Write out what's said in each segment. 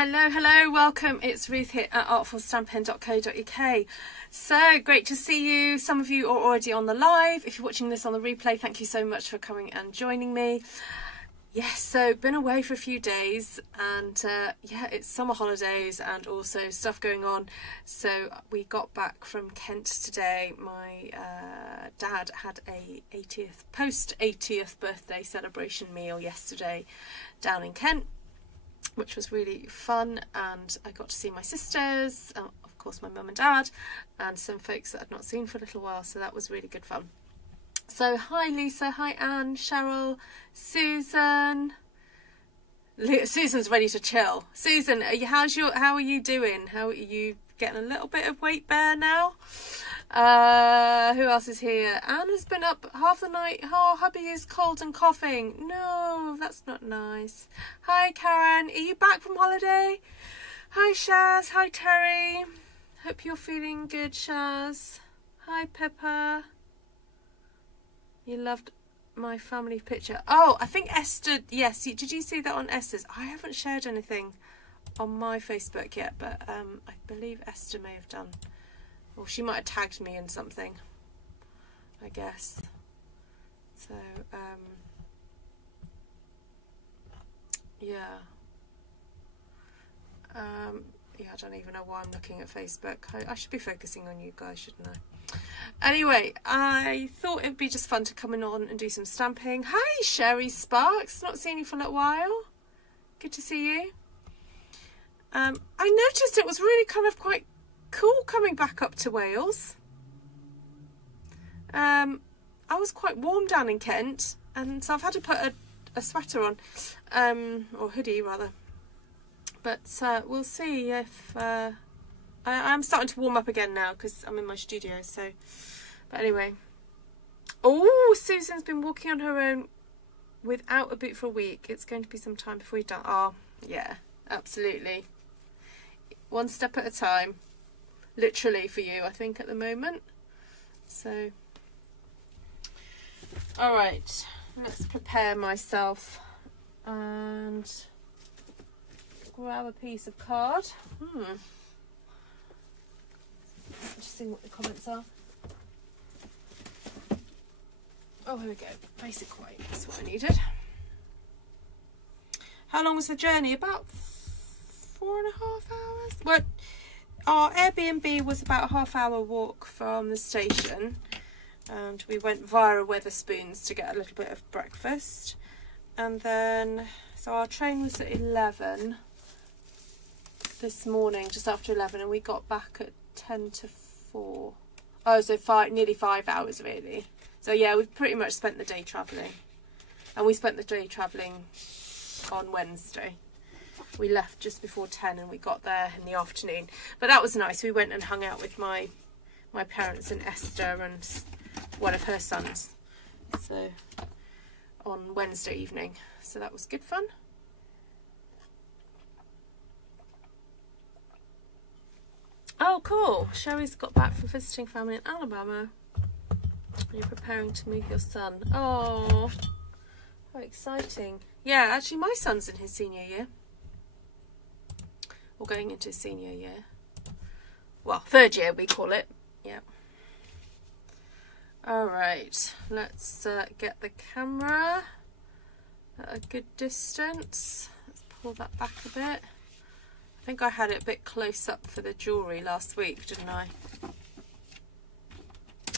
Hello, hello, welcome. It's Ruth here at artfulstampin.co.uk. So great to see you. Some of you are already on the live. If you're watching this on the replay, thank you so much for coming and joining me. Yes, so been away for a few days and yeah, it's summer holidays and also stuff going on. So we got back from Kent today. My dad had a post 80th birthday celebration meal yesterday down in Kent, which was really fun, and I got to see my sisters, of course my mum and dad, and some folks that I'd not seen for a little while, so that was really good fun. So hi Lisa, hi Anne, Cheryl, Susan. Susan's ready to chill. Susan, how are you doing? How are you getting a little bit of weight bear now? Who else is here? Anne has been up half the night. Oh, hubby is cold and coughing. No, that's not nice. Hi Karen, are you back from holiday? Hi Shaz, hi Terry. Hope you're feeling good, Shaz. Hi Pepper. You loved my family picture. Oh, I think Esther, yes, did you see that on Esther's? I haven't shared anything on my Facebook yet, but I believe Esther may have done. Or she might have tagged me in something, I guess. So, yeah. Yeah, I don't even know why I'm looking at Facebook. I should be focusing on you guys, shouldn't I? Anyway, I thought it'd be just fun to come in on and do some stamping. Hi, Sherry Sparks. Not seen you for a little while. Good to see you. I noticed it was really kind of quite cool coming back up to Wales. I was quite warm down in Kent, and so I've had to put a sweater on, or hoodie rather. But we'll see if I'm starting to warm up again now because I'm in my studio. So, but anyway. Oh, Susan's been walking on her own without a boot for a week. It's going to be some time before you're done. Oh, yeah, absolutely. One step at a time. Literally for you, I think, at the moment. So, all right, let's prepare myself and grab a piece of card. Just seeing what the comments are. Oh, here we go. Basic white. That's what I needed. How long was the journey? About 4.5 hours. Well, our Airbnb was about a half-hour walk from the station, and we went via Wetherspoons to get a little bit of breakfast, and then so our train was at 11 this morning, just after 11, and we got back at 10 to 4. Oh, so nearly 5 hours really. So yeah, we pretty much spent the day travelling, and we spent the day travelling on Wednesday. We left just before 10 and we got there in the afternoon. But that was nice. We went and hung out with my parents and Esther and one of her sons. So on Wednesday evening. So that was good fun. Oh, cool. Sherry's got back from visiting family in Alabama. You're preparing to move your son. Oh, how exciting. Yeah, actually my son's in his senior year. Or going into senior year. Well, third year we call it. Yeah. Alright, let's get the camera at a good distance. Let's pull that back a bit. I think I had it a bit close up for the jewellery last week, didn't I?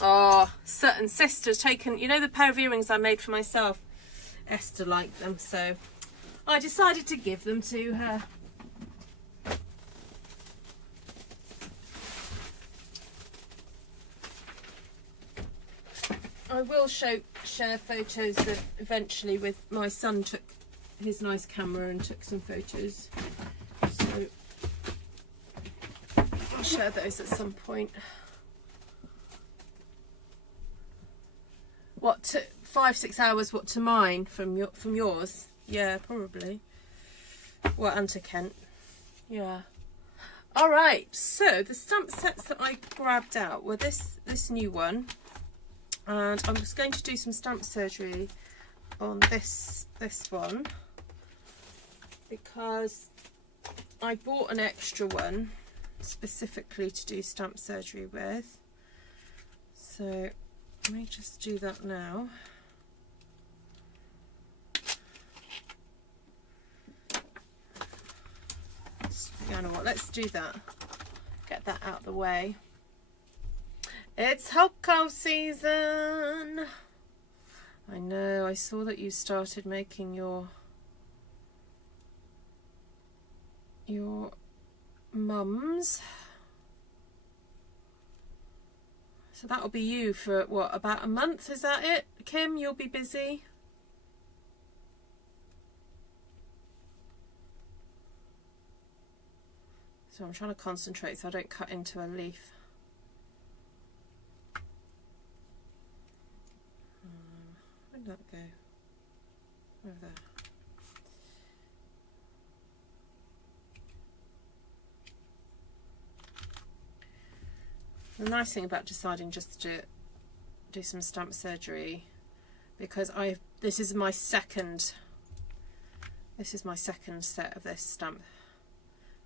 Oh, certain sister's taken, you know the pair of earrings I made for myself? Esther liked them, so I decided to give them to her. I will share photos of eventually with my son took his nice camera and took some photos. So I'll share those at some point. What, 5-6 hours? What, to mine from yours? Yeah, probably. Well, and to Kent. Yeah. All right. So the stamp sets that I grabbed out were this new one. And I'm just going to do some stamp surgery on this one because I bought an extra one specifically to do stamp surgery with. So let me just do that now. You know what, let's do that. Get that out of the way. It's Hoko season. I know, I saw that you started making your mums. So that'll be you for what, about a month, is that it? Kim, you'll be busy? So I'm trying to concentrate so I don't cut into a leaf. Where did that go? Over there. The nice thing about deciding just to do some stamp surgery, because this is my second set of this stamp,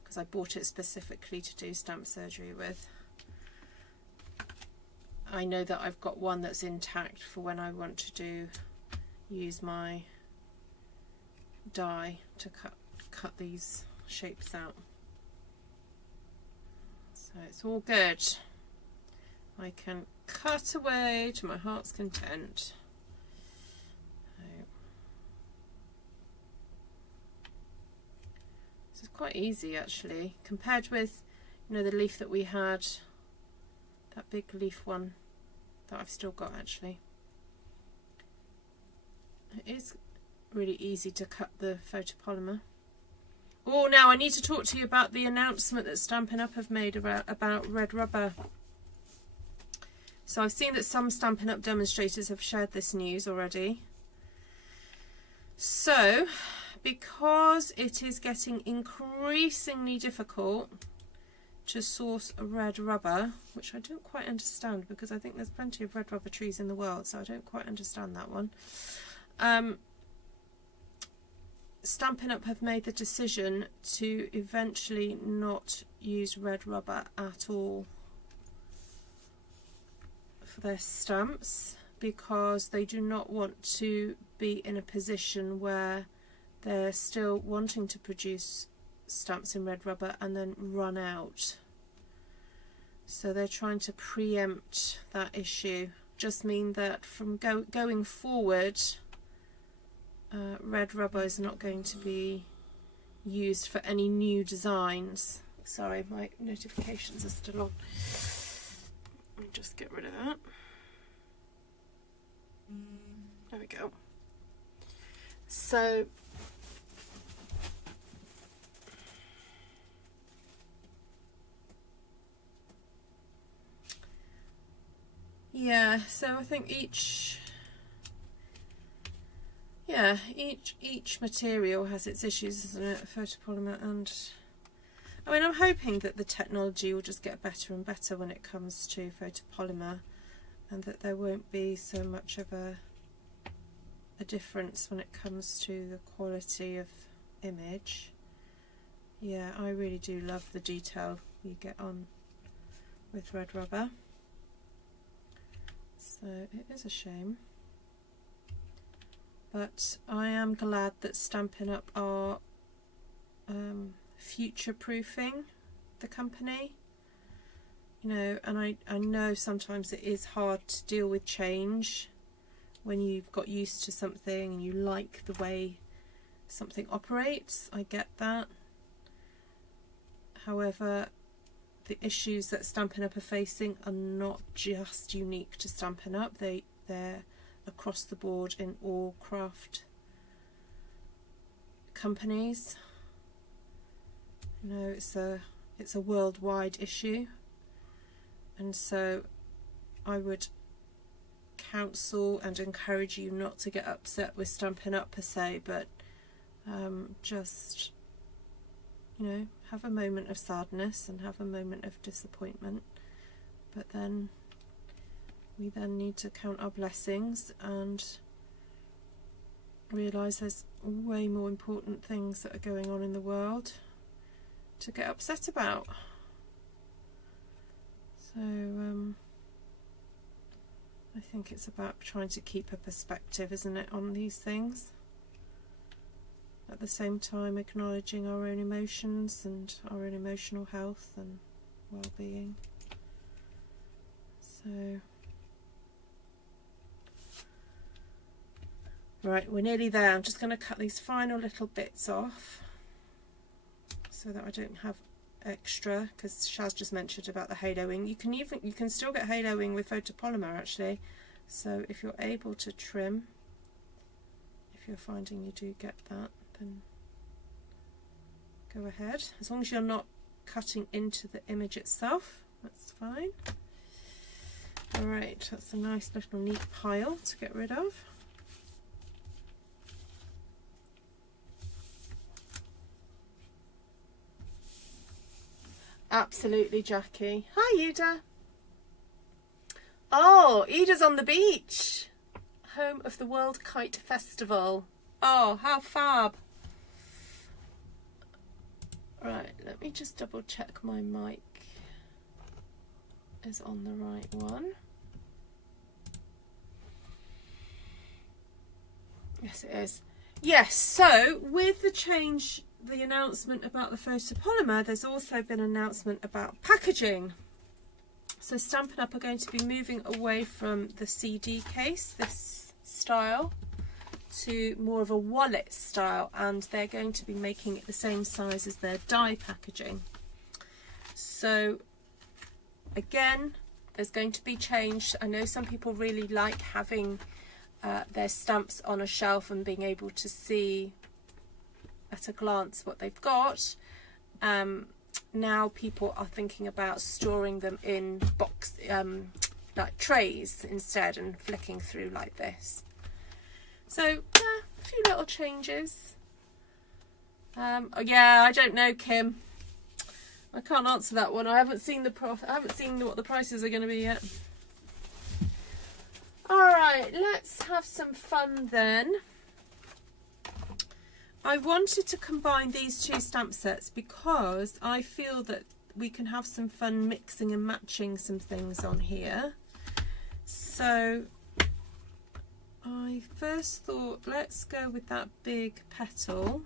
because I bought it specifically to do stamp surgery with. I know that I've got one that's intact for when I want to use my die to cut these shapes out. So it's all good. I can cut away to my heart's content. This is quite easy actually, compared with, you know, the leaf that we had, that big leaf one that I've still got actually. It is really easy to cut the photopolymer. Oh, now I need to talk to you about the announcement that Stampin' Up have made about red rubber. So I've seen that some Stampin' Up demonstrators have shared this news already. So, because it is getting increasingly difficult to source a red rubber, which I don't quite understand, because I think there's plenty of red rubber trees in the world, so I don't quite understand that one. Stampin' Up have made the decision to eventually not use red rubber at all for their stamps, because they do not want to be in a position where they're still wanting to produce stamps in red rubber and then run out. So they're trying to preempt that issue. Just mean that from going forward, red rubber is not going to be used for any new designs. Sorry, my notifications are still on. Let me just get rid of that. There we go. So yeah, so I think each material has its issues, doesn't it? Photopolymer, and I mean, I'm hoping that the technology will just get better and better when it comes to photopolymer, and that there won't be so much of a difference when it comes to the quality of image. Yeah, I really do love the detail you get on with red rubber. So it is a shame. But I am glad that Stampin' Up are future-proofing the company. You know, and I know sometimes it is hard to deal with change when you've got used to something and you like the way something operates. I get that. However, the issues that Stampin' Up are facing are not just unique to Stampin' Up. They're across the board in all craft companies. You know, it's a worldwide issue, and so I would counsel and encourage you not to get upset with Stampin' Up per se, but just, you know, have a moment of sadness and have a moment of disappointment, but then we then need to count our blessings and realise there's way more important things that are going on in the world, to get upset about. So I think it's about trying to keep a perspective, isn't it, on these things? At the same time acknowledging our own emotions and our own emotional health and well-being. So, right, we're nearly there. I'm just going to cut these final little bits off so that I don't have extra, because Shaz just mentioned about the haloing. You can still get haloing with photopolymer actually. So if you're able to trim, if you're finding you do get that, then go ahead. As long as you're not cutting into the image itself, that's fine. Alright, that's a nice little neat pile to get rid of. Absolutely, Jackie. Hi, Ida. Oh, Ida's on the beach. Home of the World Kite Festival. Oh, how fab. Right, let me just double check my mic is on the right one. Yes, it is. Yes, so with the change, the announcement about the photopolymer, there's also been an announcement about packaging. So Stampin' Up are going to be moving away from the CD case, this style, to more of a wallet style, and they're going to be making it the same size as their die packaging. So again, there's going to be change. I know some people really like having their stamps on a shelf and being able to see at a glance what they've got. Now people are thinking about storing them in like trays instead and flicking through like this. So a few little changes. Oh yeah, I don't know, Kim. I can't answer that one. I haven't seen what the prices are going to be yet. All right, let's have some fun then. I wanted to combine these two stamp sets because I feel that we can have some fun mixing and matching some things on here. So I first thought, let's go with that big petal,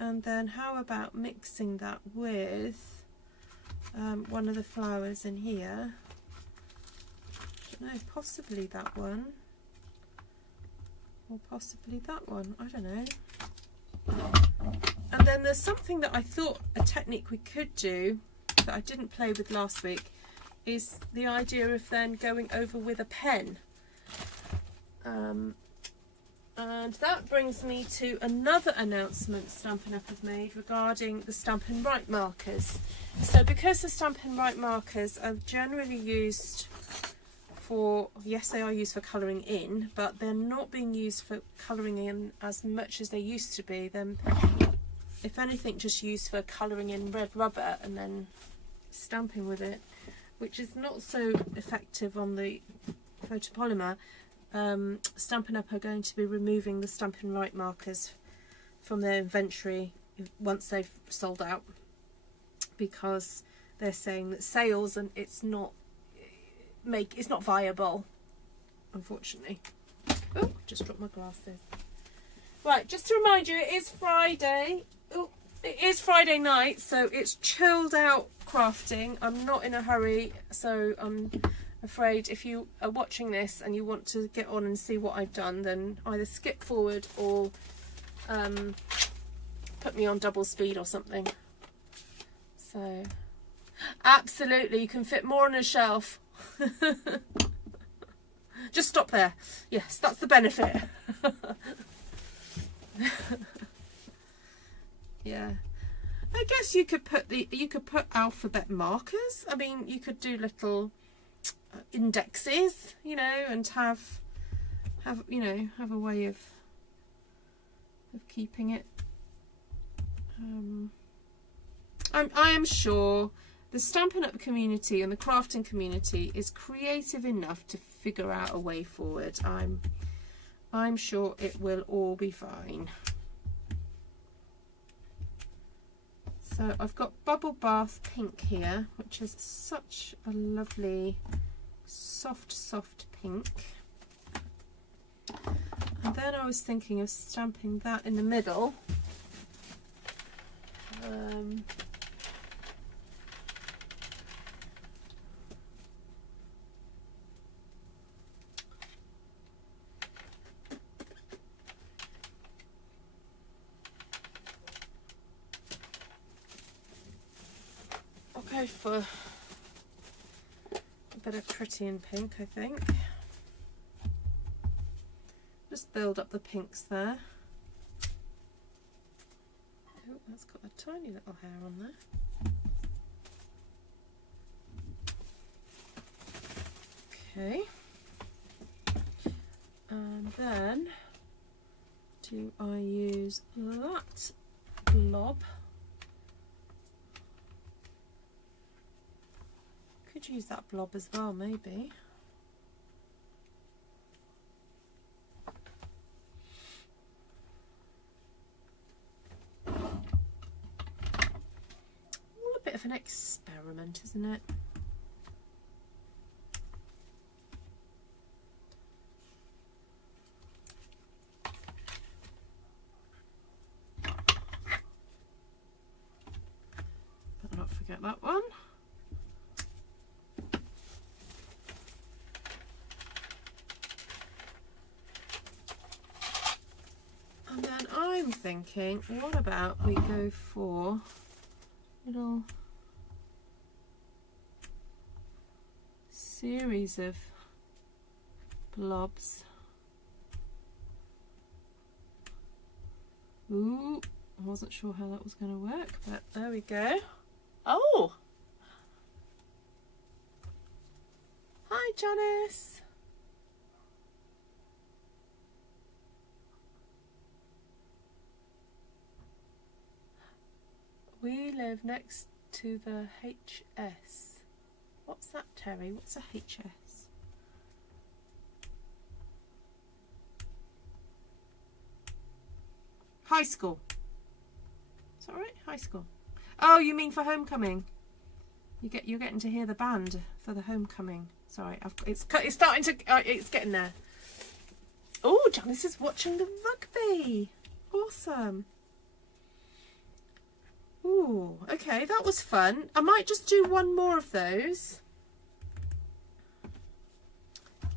and then how about mixing that with one of the flowers in here. I don't know, possibly that one, or possibly that one, I don't know. And then there's something that I thought, a technique we could do that I didn't play with last week, is the idea of then going over with a pen. And that brings me to another announcement Stampin' Up have made regarding the Stampin' Write markers. So because the Stampin' Write markers are generally used for, yes, they are used for colouring in, but they're not being used for colouring in as much as they used to be. Then, if anything, just used for colouring in red rubber and then stamping with it, which is not so effective on the photopolymer. Stampin' Up are going to be removing the Stampin' Write markers from their inventory once they've sold out, because they're saying that sales and it's not viable, unfortunately. Oh, just dropped my glasses. Right, just to remind you, it is Friday. Oh, it is Friday night, so it's chilled out crafting. I'm not in a hurry, so I'm afraid if you are watching this and you want to get on and see what I've done, then either skip forward or put me on double speed or something. So absolutely, you can fit more on a shelf. Just stop there. Yes, that's the benefit. Yeah, I guess you could put alphabet markers. I mean, you could do little indexes, you know, and have a way of keeping it. I am sure the Stampin' Up community and the crafting community is creative enough to figure out a way forward. I'm sure it will all be fine. So I've got Bubble Bath Pink here, which is such a lovely soft pink. And then I was thinking of stamping that in the middle. I'll go for a bit of Pretty in Pink, I think. Just build up the pinks there. Oh, that's got a tiny little hair on there. Okay. And then do I use that blob? Could use that blob as well, maybe. All a bit of an experiment, isn't it? Better not forget that one. And then I'm thinking, what about we go for little series of blobs. Ooh, I wasn't sure how that was going to work, but there we go. Oh! Hi, Janice! We live next to the HS. What's that, Terry? What's a HS? High school. Is that right? High school. Oh, you mean for homecoming? You're getting to hear the band for the homecoming. Sorry, it's starting to. It's getting there. Oh, Janice is watching the rugby. Awesome. Ooh, okay, that was fun. I might just do one more of those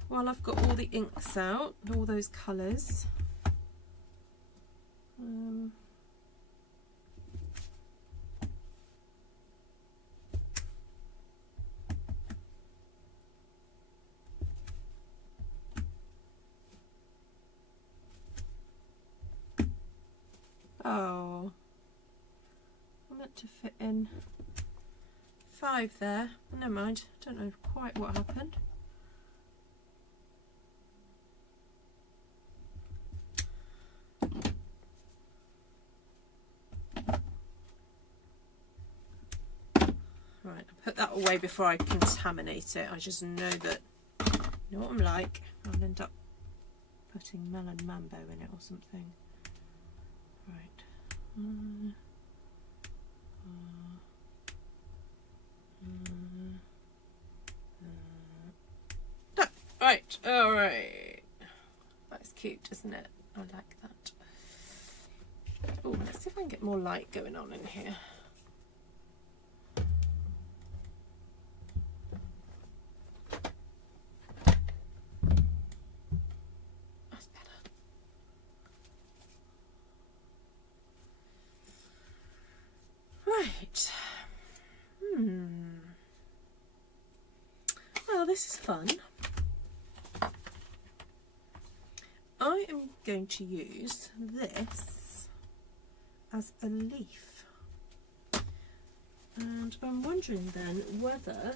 while I've got all the inks out, all those colours. Oh. To fit in 5 there. Well, never mind, don't know quite what happened. Right, I'll put that away before I contaminate it. I just know that, you know what I'm like, I'll end up putting Melon Mambo in it or something. Right. Right, alright. That's cute, isn't it? I like that. Oh, let's see if I can get more light going on in here. That's better. Right. Well, this is fun. I am going to use this as a leaf, and I'm wondering then whether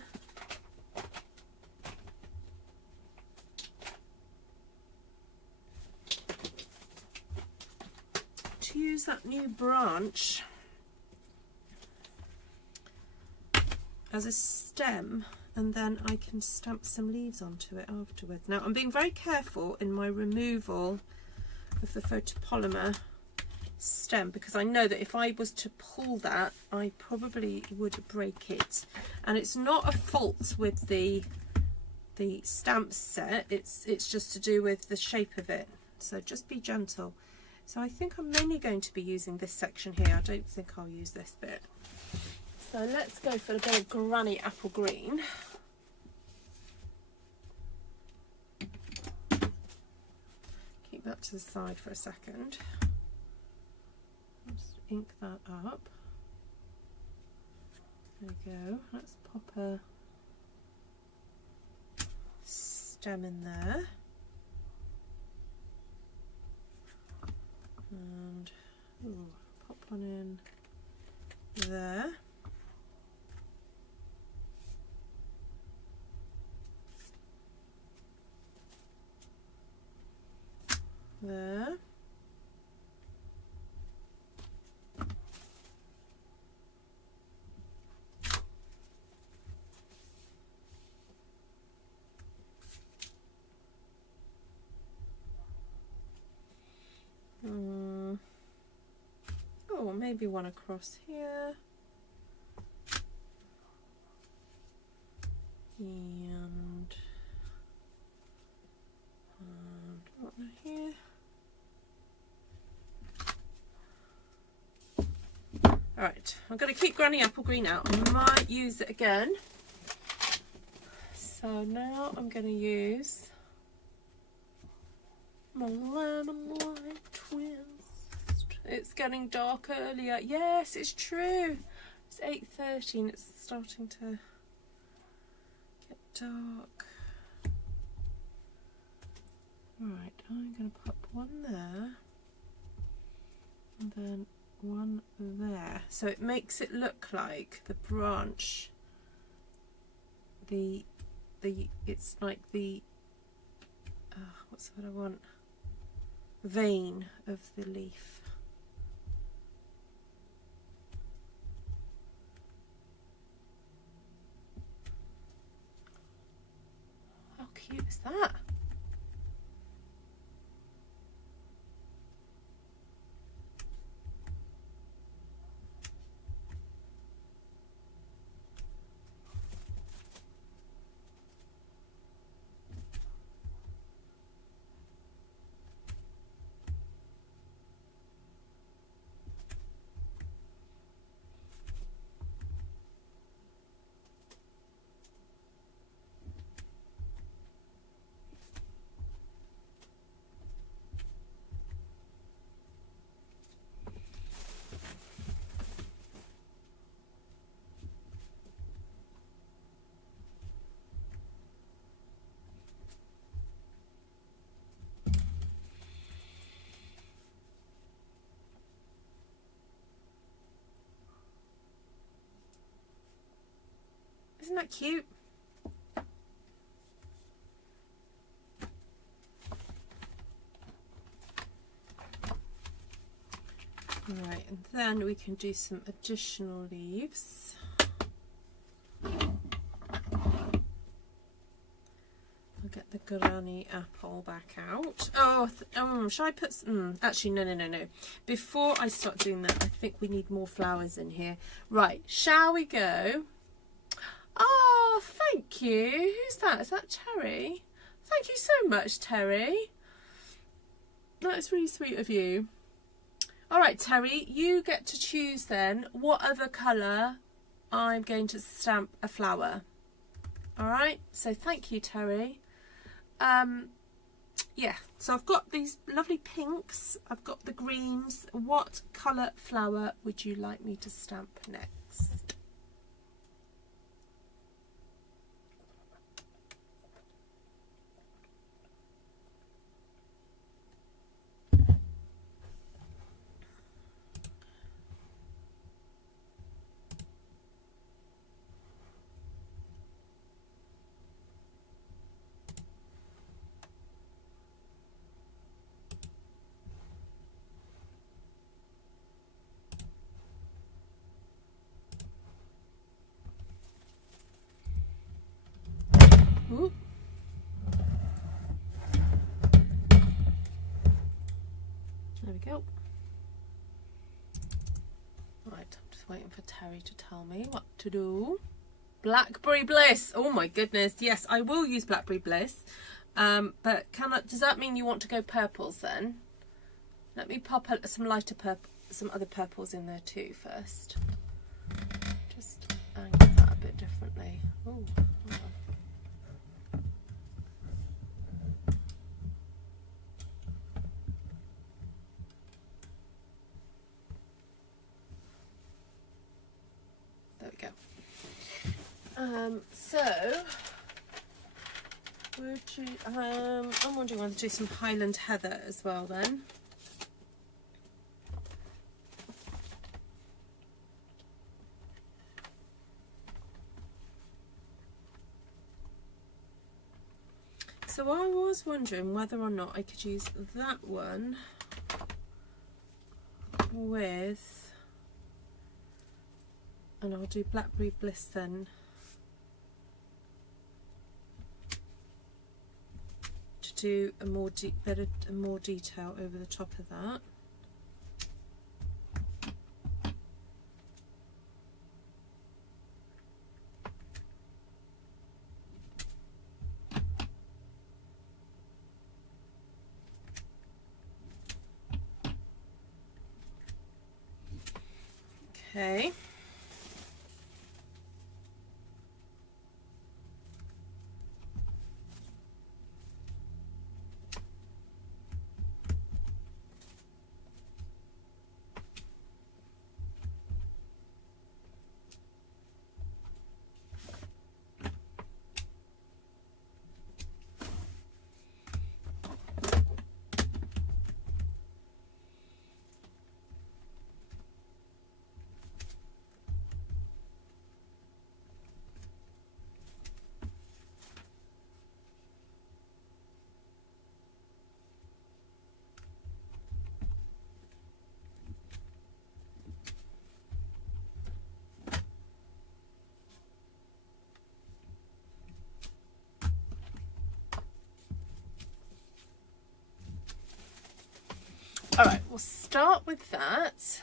to use that new branch as a stem, and then I can stamp some leaves onto it afterwards. Now I'm being very careful in my removal of the photopolymer stem, because I know that if I was to pull that, I probably would break it. And it's not a fault with the stamp set, it's just to do with the shape of it, so just be gentle. So I think I'm mainly going to be using this section here. I don't think I'll use this bit. So let's go for a bit of Granny Apple Green. Keep that to the side for a second. Just ink that up. There we go. Let's pop a stem in there. And pop one in there. There. Oh, maybe one across here. And one here. Alright, I'm going to keep Granny Apple Green out. I might use it again. So now I'm going to use my lemon lime twist. It's getting dark earlier. Yes, it's true. It's 8:30 and it's starting to get dark. Right, I'm going to pop one there and then one there. So it makes it look like the branch, it's like the, what's what I want, vein of the leaf. How cute is that? Isn't that cute? Right, and then we can do some additional leaves. I'll get the Granny Apple back out. Oh, should I put some, actually no. Before I start doing that, I think we need more flowers in here. Right, shall we go? Oh, thank you. Who's that? Is that Terry? Thank you so much, Terry. That's really sweet of you. All right, Terry, you get to choose then what other colour I'm going to stamp a flower. All right, so thank you, Terry. Yeah, so I've got these lovely pinks. I've got the greens. What colour flower would you like me to stamp next? Ooh. There we go. Just waiting for Terry to tell me what to do. Blackberry Bliss. Oh my goodness. Yes, I will use Blackberry Bliss. But does that mean you want to go purples then? Let me pop some lighter purple, some other purples in there too first. Just angle that a bit differently. Oh, hold on. There we go. So would you? I'm wondering whether to do some Highland Heather as well then. So I was wondering whether or not I could use that one with, and I'll do Blackberry Bliss then, to do a more detail over the top of that. Okay. All right, we'll start with that.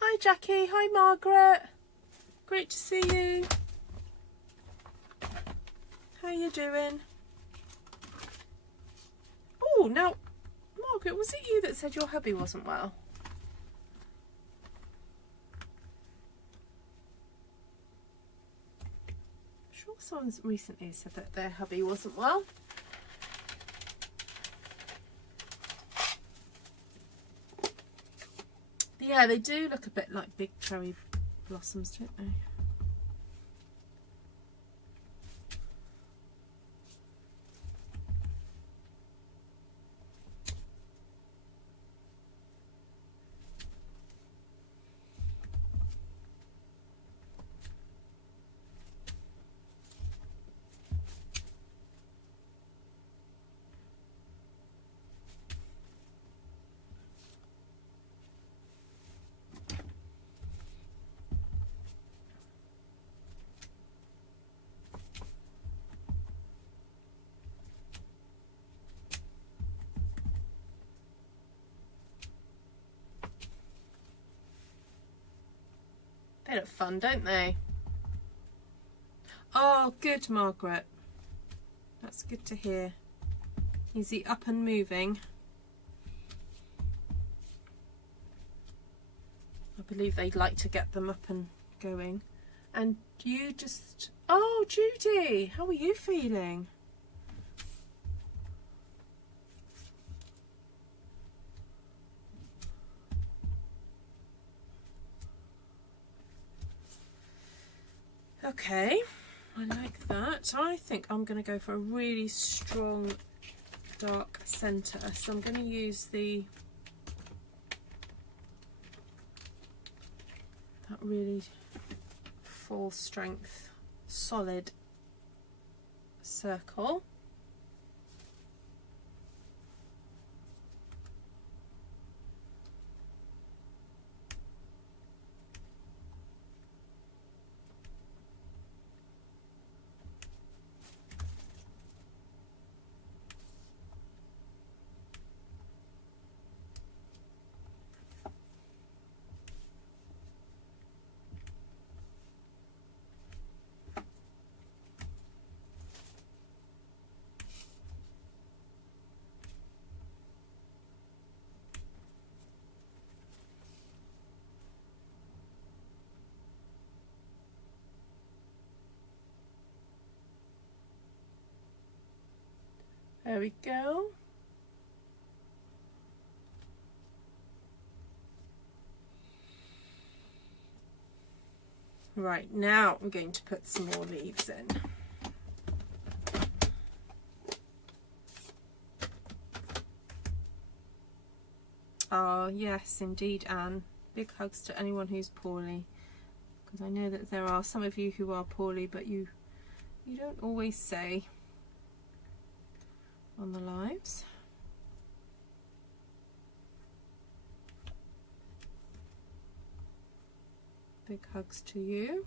Hi Jackie, hi Margaret. Great to see you. How you doing? Oh, now, Margaret, was it you that said your hubby wasn't well? I'm sure someone recently said that their hubby wasn't well. Yeah, they do look a bit like big cherry blossoms, don't they? They look fun, don't they? Oh, good, Margaret. That's good to hear. Is he up and moving? I believe they'd like to get them up and going. And you just... Oh, Judy, how are you feeling? Okay, I like that. I think I'm going to go for a really strong dark centre. So I'm going to use that really full strength solid circle. There we go. Right, now I'm going to put some more leaves in. Oh, yes, indeed, Anne. Big hugs to anyone who's poorly. Because I know that there are some of you who are poorly, but you don't always say on the lives. Big hugs to you.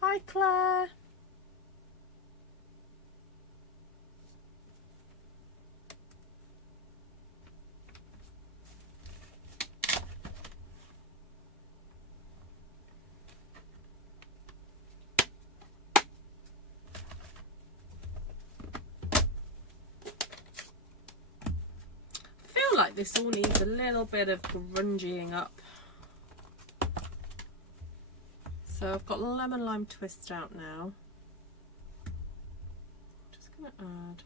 Hi, Claire. I feel like this all needs a little bit of grungying up. So I've got lemon lime twist out now. Just going to add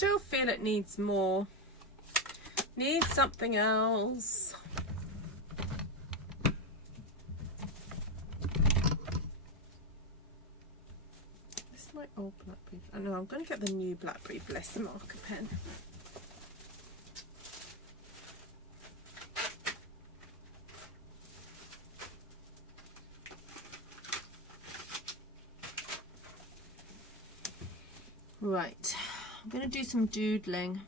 still feel it needs more. Needs something else. This is my old Blackberry. Oh no, I'm going to get the new Blackberry Bliss marker pen. Right, I'm going to do some doodling.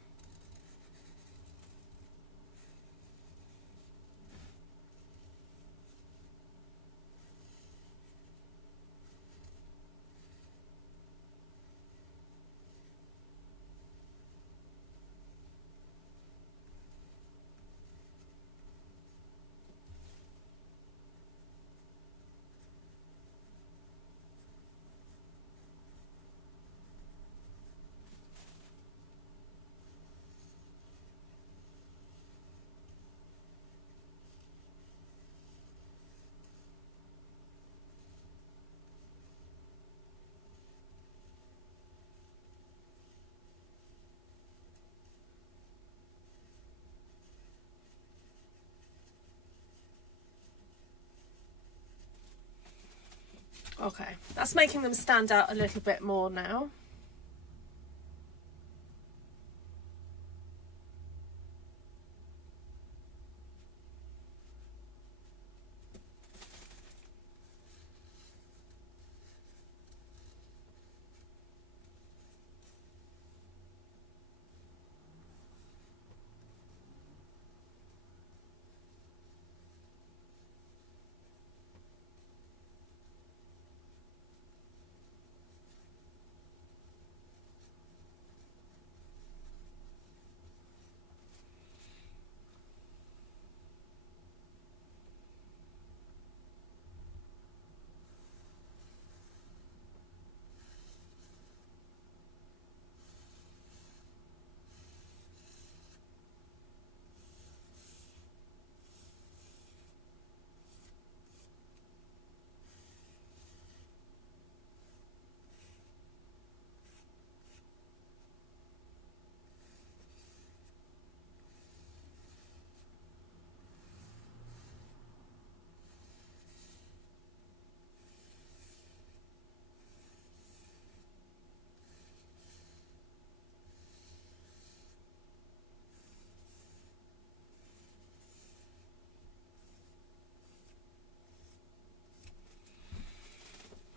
Okay, that's making them stand out a little bit more now.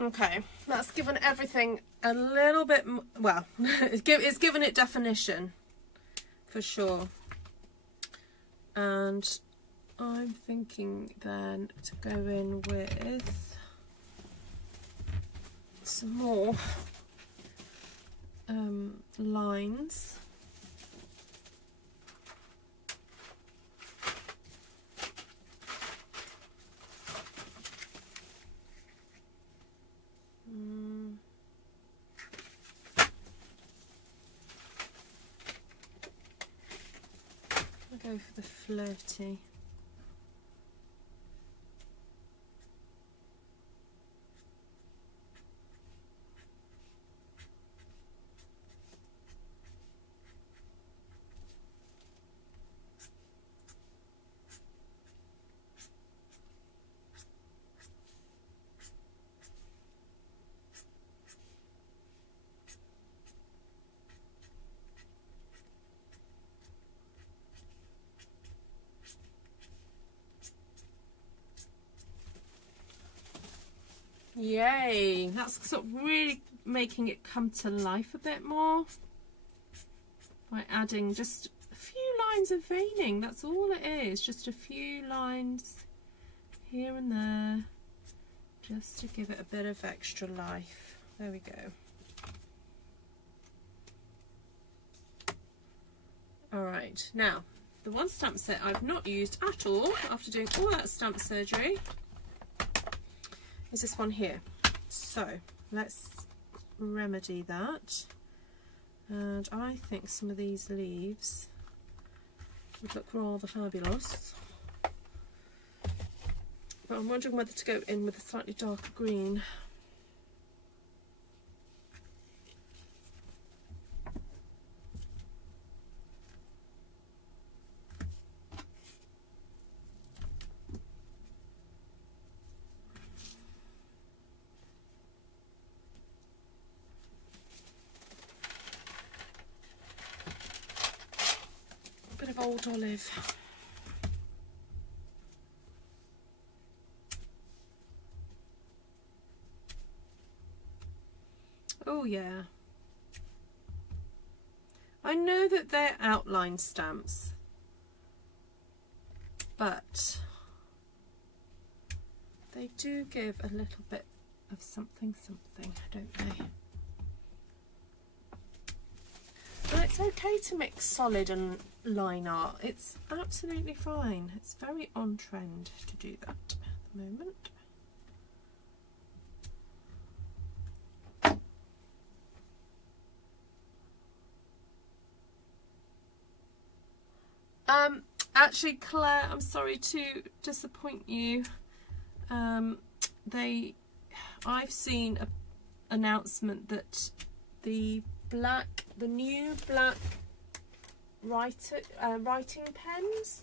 Okay, that's given everything a little bit, well, it's given it definition for sure. And I'm thinking then to go in with some more lines. I'll go for the flirty. Yay, that's sort of really making it come to life a bit more by adding just a few lines of veining. That's all it is, just a few lines here and there, just to give it a bit of extra life. There we go. Alright, now the one stamp set I've not used at all after doing all that stamp surgery is this one here. So let's remedy that, and I think some of these leaves would look rather fabulous, but I'm wondering whether to go in with a slightly darker green. Old olive. Oh yeah. I know that they're outline stamps, but they do give a little bit of something, don't they? But it's okay to mix solid and line art. It's absolutely fine. It's very on trend to do that at the moment. Actually, Claire, I'm sorry to disappoint you. I've seen an announcement that the new black writing pens,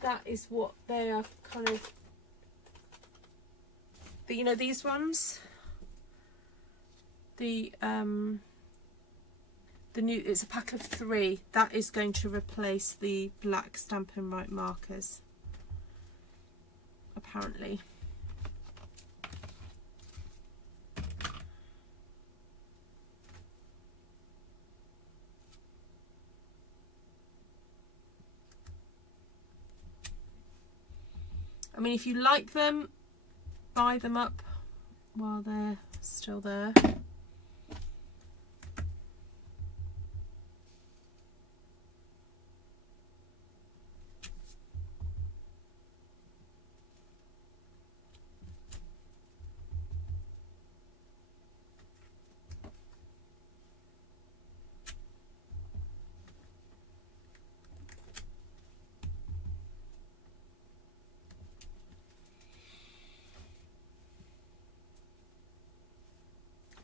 that is what they are kind of, you know, these ones, the new, it's a pack of 3, that is going to replace the black Stampin' Right markers, apparently. I mean, if you like them, buy them up while they're still there.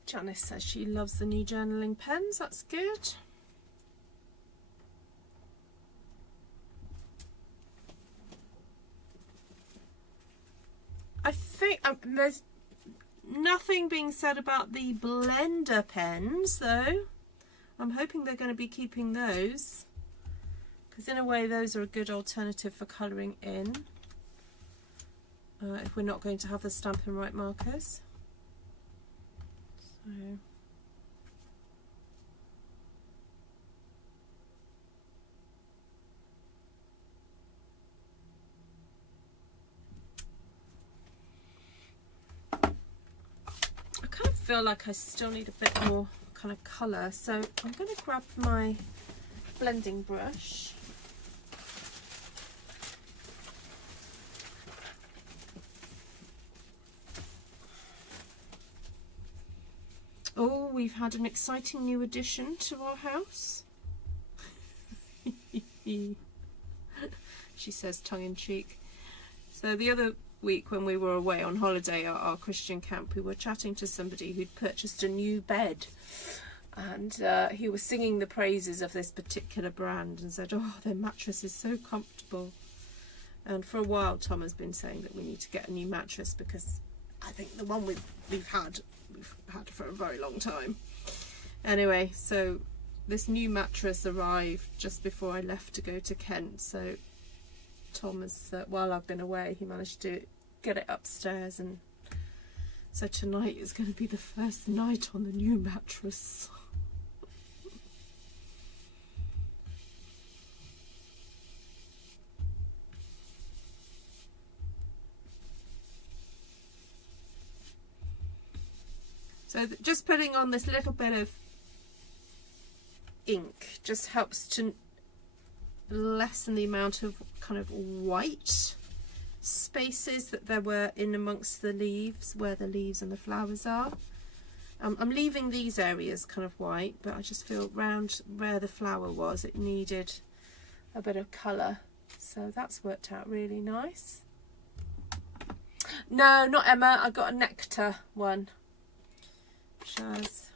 Janice says she loves the new journaling pens. That's good. I think there's nothing being said about the blender pens though. I'm hoping they're going to be keeping those, because in a way those are a good alternative for colouring in, if we're not going to have the Stampin' Right markers. So I kind of feel like I still need a bit more kind of colour, so I'm going to grab my blending brush. Oh, we've had an exciting new addition to our house. She says tongue-in-cheek. So the other week when we were away on holiday at our Christian camp, we were chatting to somebody who'd purchased a new bed, and he was singing the praises of this particular brand and said, oh, their mattress is so comfortable. And for a while Tom has been saying that we need to get a new mattress, because I think the one we've had for a very long time. Anyway, so this new mattress arrived just before I left to go to Kent, so Tom has, while I've been away, he managed to get it upstairs, and so tonight is going to be the first night on the new mattress. So just putting on this little bit of ink just helps to lessen the amount of kind of white spaces that there were in amongst the leaves, where the leaves and the flowers are. I'm leaving these areas kind of white, but I just feel round where the flower was, it needed a bit of colour. So that's worked out really nice. No, not Emma, I got a nectar one. Shaz.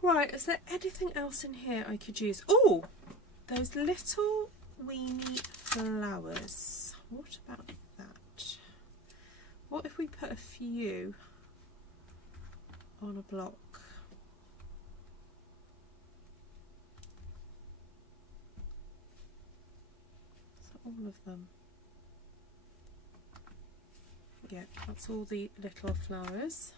Right, is there anything else in here I could use? Oh, those little weeny flowers. What about that? What if we put a few on a block? So all of them. Yeah, that's all the little flowers.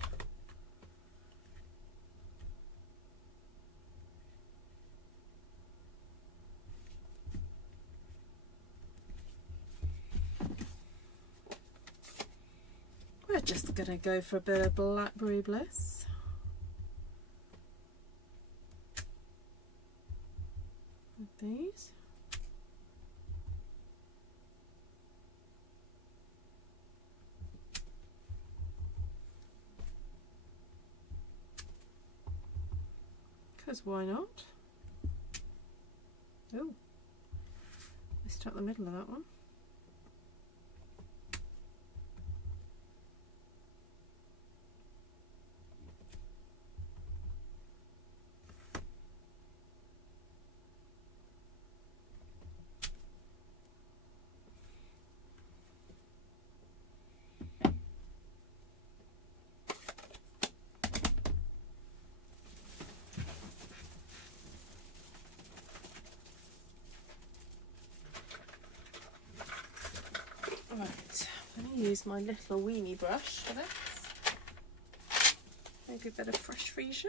We're just going to go for a bit of Blackberry Bliss. With these. Because why not? Oh, let's start the middle of that one. Right, I'm going to use my little weenie brush for this. Maybe a bit of fresh freesia.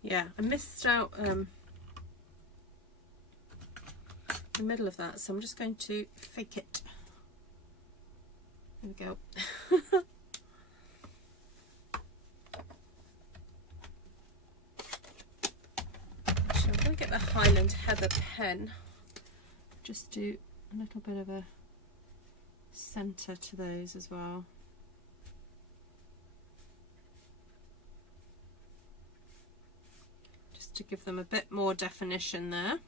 Yeah, I missed out the middle of that, so I'm just going to fake it. There we go. Actually, I'm going to get the Highland Heather pen. Just do a little bit of a centre to those as well. to give them a bit more definition there.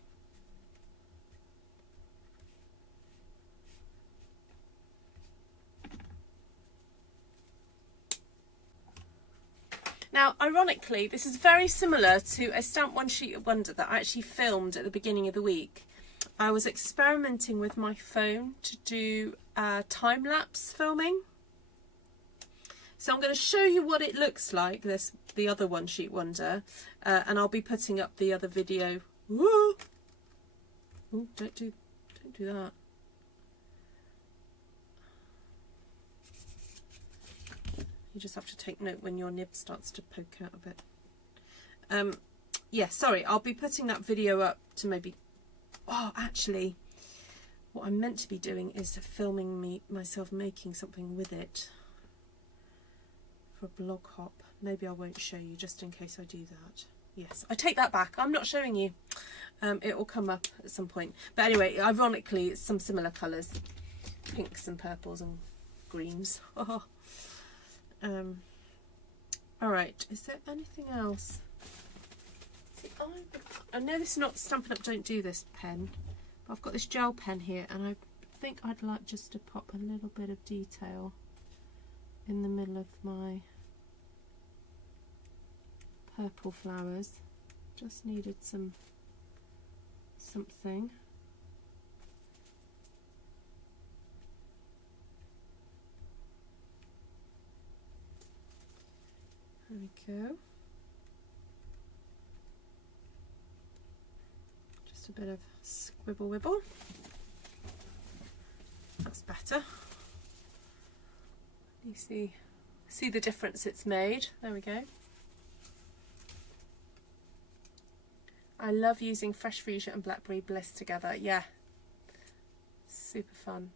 Now, ironically, this is very similar to a Stamp One Sheet Wonder that I actually filmed at the beginning of the week. I was experimenting with my phone to do time-lapse filming. So I'm going to show you what it looks like, the other One Sheet Wonder, and I'll be putting up the other video. Ooh, don't do that. You just have to take note when your nib starts to poke out a bit. Yeah, sorry, I'll be putting that video up to maybe... Oh, actually, what I'm meant to be doing is filming myself making something with it for a blog hop. Maybe I won't show you just in case I do that. Yes, I take that back. I'm not showing you. It will come up at some point. But anyway, ironically, it's some similar colours. Pinks and purples and greens. Oh. Alright, is there anything else? See, I know this is not Stampin' Up! Don't do this pen, but I've got this gel pen here, and I think I'd like just to pop a little bit of detail in the middle of my purple flowers. Just needed something. There we go. Just a bit of squibble wibble. That's better. You see the difference it's made. There we go. I love using Fresh Fuchsia and Blackberry Bliss together. Yeah, super fun.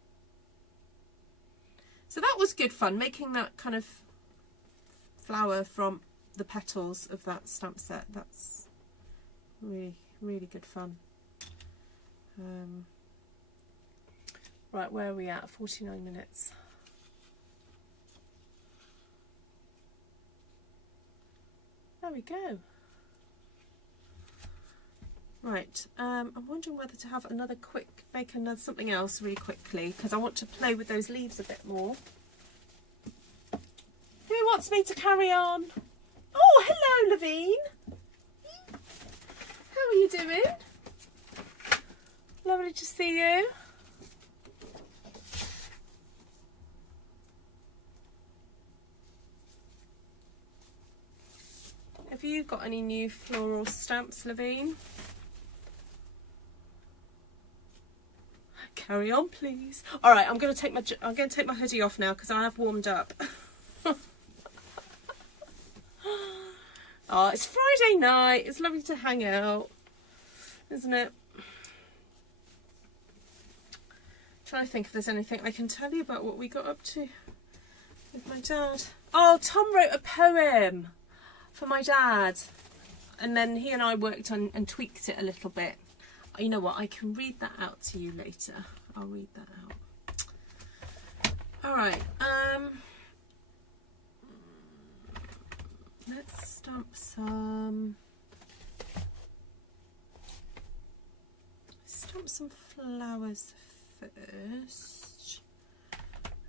So that was good fun, making that kind of flower from the petals of that stamp set. That's really, really good fun. Right, where are we at? 49 minutes. There we go. Right, I'm wondering whether to have make something else really quickly, because I want to play with those leaves a bit more. Who wants me to carry on? Oh, hello, Lavine. How are you doing? Lovely to see you. Have you got any new floral stamps, Lavine? Carry on, please. All right, I'm going to take my hoodie off now because I have warmed up. Oh, it's Friday night. It's lovely to hang out, isn't it? Trying to think if there's anything I can tell you about what we got up to with my dad. Oh, Tom wrote a poem for my dad, and then he and I worked on and tweaked it a little bit. You know what? I can read that out to you later. I'll read that out. All right. Let's stamp some flowers first.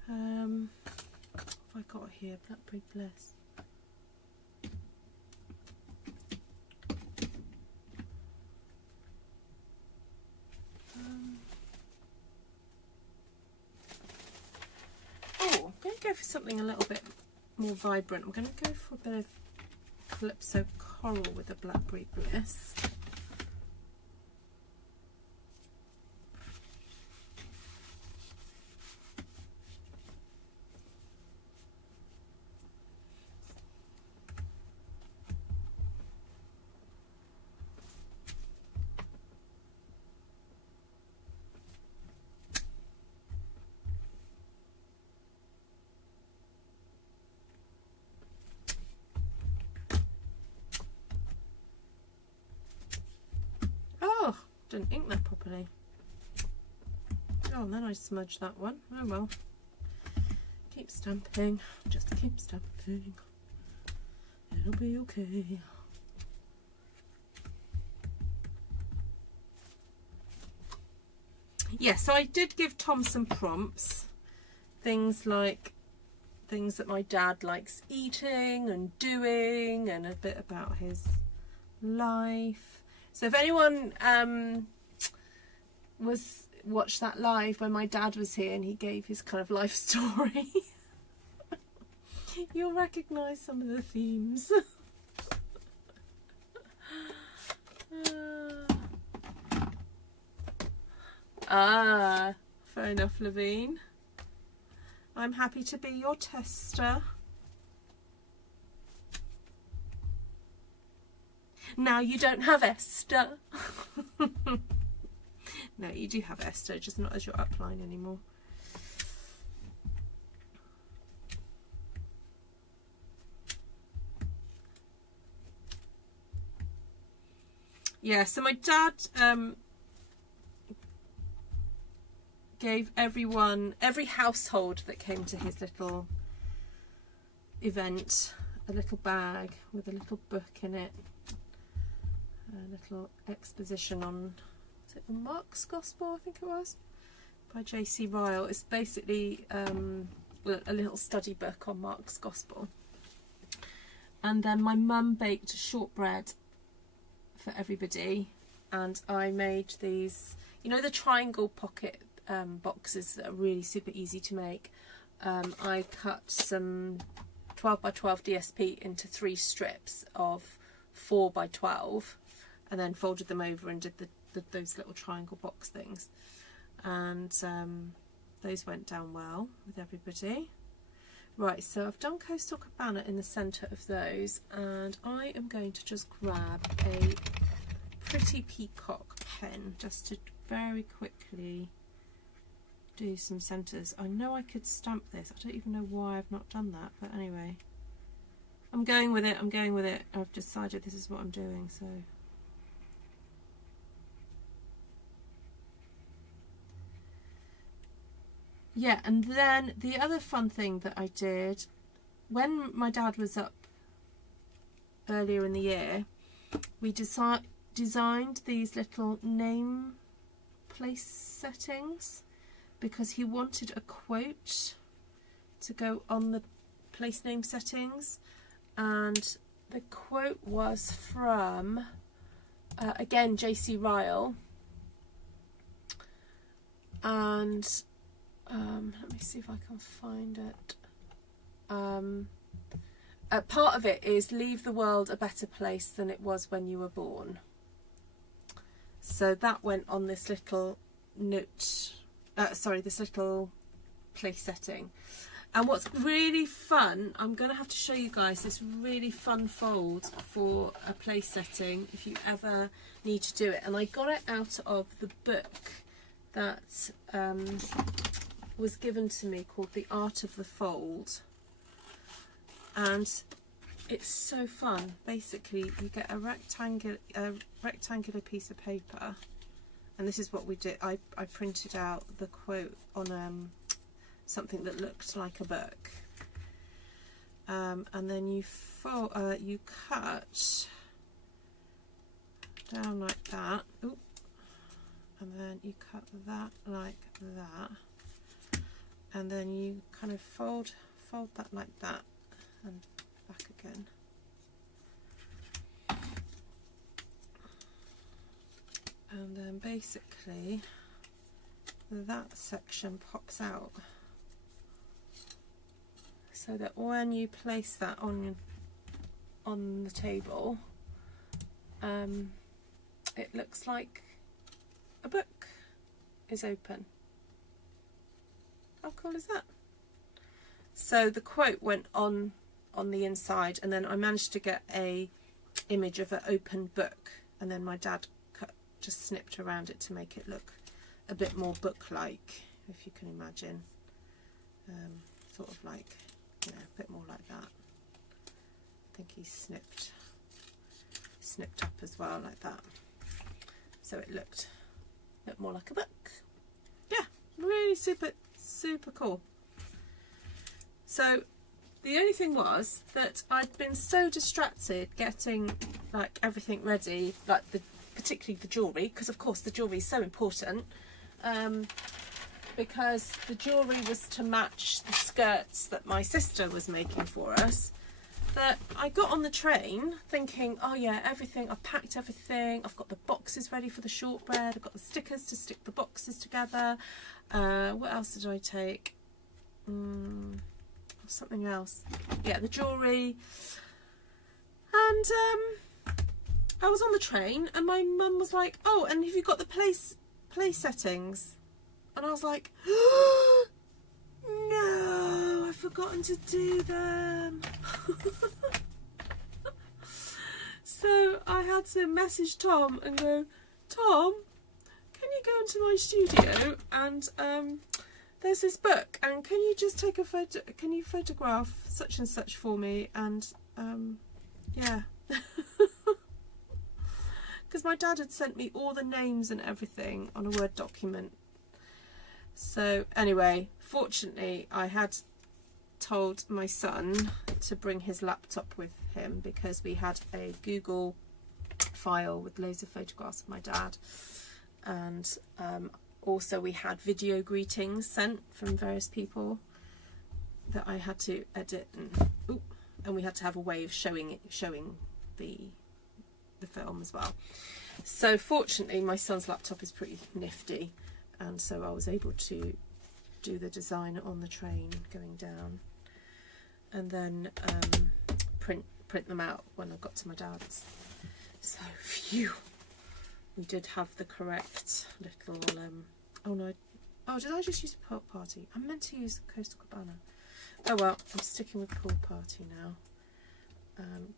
What have I got here? Blackberry Bliss. I'm going to go for something a little bit more vibrant. I'm going to go for a bit of Calypso Coral with the Blackberry Bliss. Didn't ink that properly. Oh, and then I smudged that one. Oh well. Keep stamping. Just keep stamping. It'll be okay. Yeah, so I did give Tom some prompts. Things like things that my dad likes eating and doing, and a bit about his life. So if anyone watched that live when my dad was here and he gave his kind of life story, you'll recognise some of the themes. Fair enough, Levine. I'm happy to be your tester. Now you don't have Esther. No, you do have Esther, just not as your upline anymore. Yeah, so my dad gave every household that came to his little event a little bag with a little book in it, a little exposition on, is it Mark's Gospel, I think it was, by J.C. Ryle. It's basically a little study book on Mark's Gospel. And then my mum baked shortbread for everybody, and I made these, you know, the triangle pocket boxes that are really super easy to make. I cut some 12 by 12 DSP into 3 strips of 4 by 12 and then folded them over and did those little triangle box things, and those went down well with everybody. Right, so I've done Coastal Cabana in the centre of those, and I am going to just grab a pretty Peacock pen just to very quickly do some centres. I know I could stamp this. I don't even know why I've not done that, but anyway, I'm going with it. I've decided this is what I'm doing, so. Yeah, and then the other fun thing that I did when my dad was up earlier in the year, we designed these little name place settings because he wanted a quote to go on the place name settings, and the quote was from again J.C. Ryle, and let me see if I can find it. Part of it is leave the world a better place than it was when you were born. So that went on this little note, this little place setting. And what's really fun, I'm going to have to show you guys this really fun fold for a place setting if you ever need to do it. And I got it out of the book that was given to me called The Art of the Fold, and it's so fun. Basically you get a rectangular piece of paper, and this is what we did. I printed out the quote on something that looked like a book, and then you cut down like that. Ooh. And then you cut that like that, and then you kind of fold that like that and back again. And then basically that section pops out so that when you place that on the table, it looks like a book is open. How cool is that? So the quote went on the inside, and then I managed to get a image of an open book, and then my dad just snipped around it to make it look a bit more book-like, if you can imagine. Sort of like, you know, a bit more like that. I think he snipped up as well like that, so it looked a bit more like a book. Yeah, really super cool. So the only thing was that I'd been so distracted getting like everything ready, like particularly the jewellery, because of course the jewellery is so important, because the jewellery was to match the skirts that my sister was making for us. That I got on the train thinking, oh yeah, everything, I've packed everything, I've got the boxes ready for the shortbread, I've got the stickers to stick the boxes together. What else did I take? Something else. Yeah, the jewellery. And I was on the train and my mum was like, oh, and have you got the place settings? And I was like, no, I've forgotten to do them. So I had to message Tom and go, Tom, can you go into my studio and there's this book and can you just take a photo, can you photograph such and such for me? And yeah. Because my dad had sent me all the names and everything on a Word document. So anyway, fortunately I had told my son to bring his laptop with him because we had a Google file with loads of photographs of my dad, and also we had video greetings sent from various people that I had to edit, and we had to have a way of showing the film as well. So fortunately my son's laptop is pretty nifty, and so I was able to do the design on the train going down and then print them out when I got to my dad's. So phew, we did have the correct little oh no, oh did I just use a pool party? I meant to use Coastal Cabana. Oh well, I'm sticking with pool party now,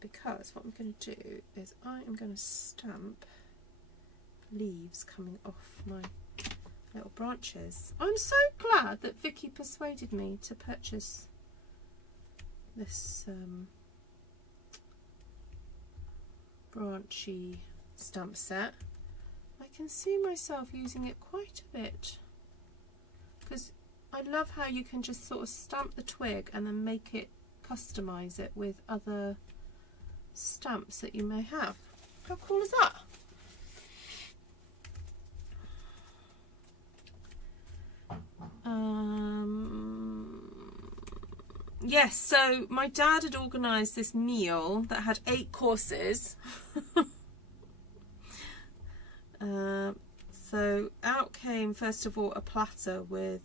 because what I'm going to do is I am going to stamp leaves coming off my little branches. I'm so glad that Vicky persuaded me to purchase this branchy stamp set. I can see myself using it quite a bit because I love how you can just sort of stamp the twig and then make it, customize it with other stamps that you may have. How cool is that? Yes, so my dad had organised this meal that had 8 courses. So out came first of all a platter with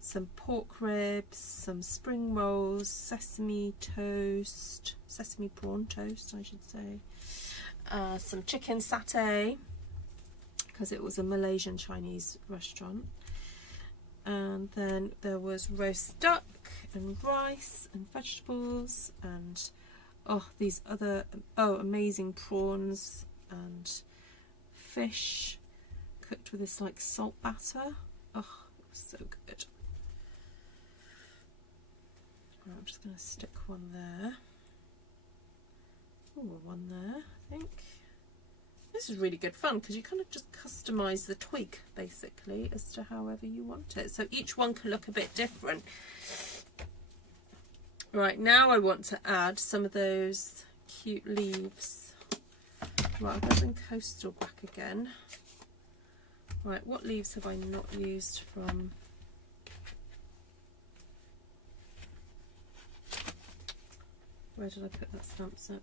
some pork ribs, some spring rolls, sesame toast, sesame prawn toast I should say, some chicken satay because it was a Malaysian Chinese restaurant, and then there was roast duck and rice and vegetables and these other amazing prawns and fish cooked with this like salt batter. Oh, it was so good. Right, I'm just going to stick one there. Oh, one there, I think. This is really good fun because you kind of just customise the twig basically as to however you want it. So each one can look a bit different. Right, now I want to add some of those cute leaves. Right, I'll go bring Coastal back again. Right, what leaves have I not used from? Where did I put that stamp set?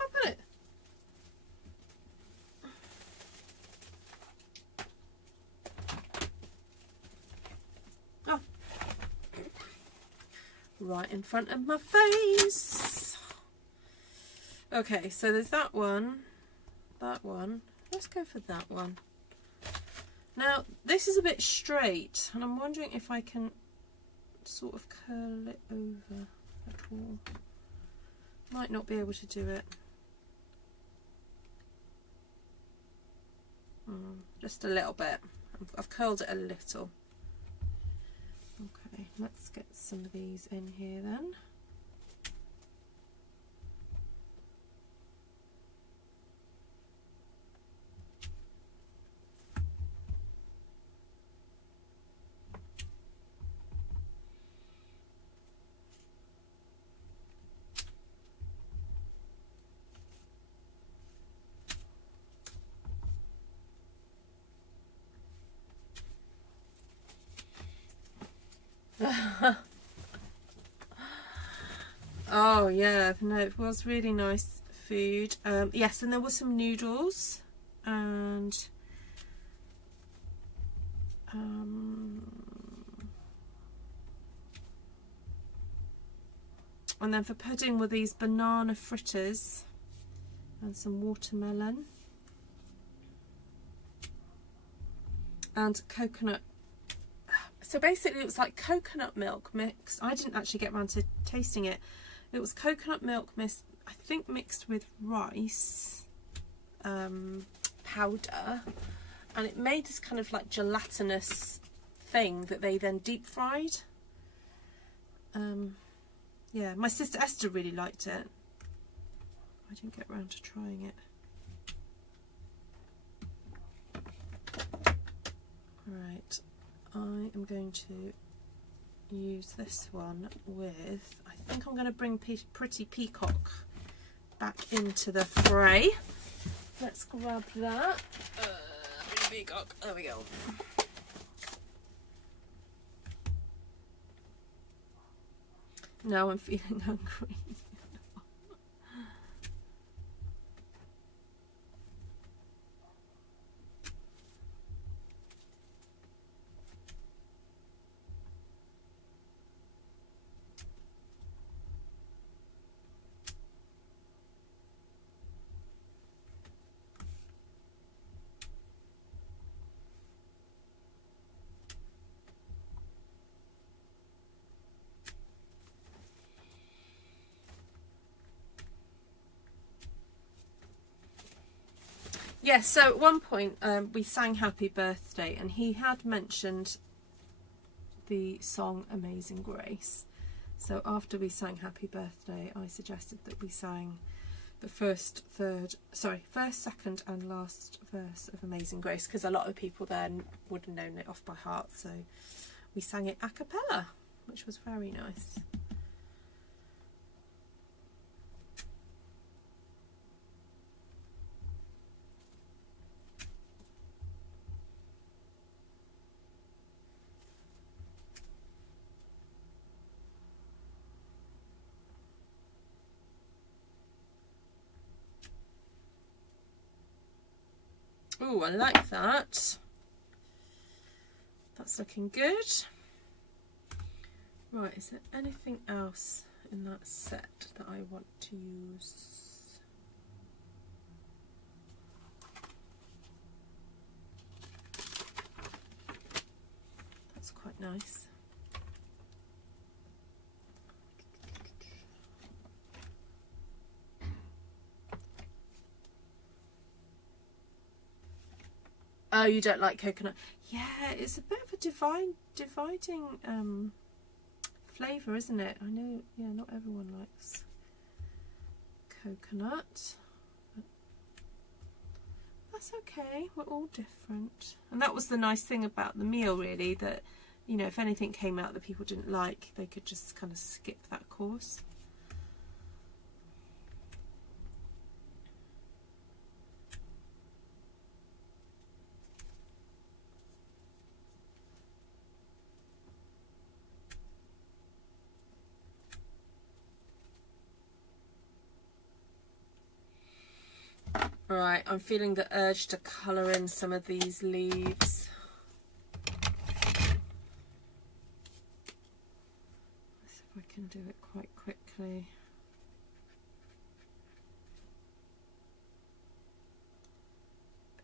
I put it. Oh. Right in front of my face. Okay, so there's that one, that one. Let's go for that one. Now this is a bit straight and I'm wondering if I can sort of curl it over at all. Might not be able to do it. Just a little bit. I've curled it a little. Okay, let's get some of these in here then. Oh yeah, no, it was really nice food. Yes, and there were some noodles, and then for pudding were these banana fritters and some watermelon and coconut. So basically it was like coconut milk mixed. I didn't actually get around to tasting it. It was coconut milk mixed, I think, mixed with rice powder, and it made this kind of like gelatinous thing that they then deep fried. Yeah, my sister Esther really liked it. I didn't get around to trying it. Right, I am going to use this one with, I think I'm going to bring Pretty Peacock back into the fray. Let's grab that. Peacock, there we go. Now I'm feeling hungry. Yes, so at one point we sang Happy Birthday, and he had mentioned the song Amazing Grace. So after we sang Happy Birthday, I suggested that we sang the first, second and last verse of Amazing Grace, because a lot of people then would have known it off by heart. So we sang it a cappella, which was very nice. Oh, I like that. That's looking good. Right, is there anything else in that set that I want to use? That's quite nice. Oh, you don't like coconut? Yeah, it's a bit of a dividing flavour, isn't it? I know, yeah, not everyone likes coconut. But that's okay, we're all different. And that was the nice thing about the meal, really, that, you know, if anything came out that people didn't like, they could just kind of skip that course. Right, I'm feeling the urge to colour in some of these leaves. Let's see if I can do it quite quickly.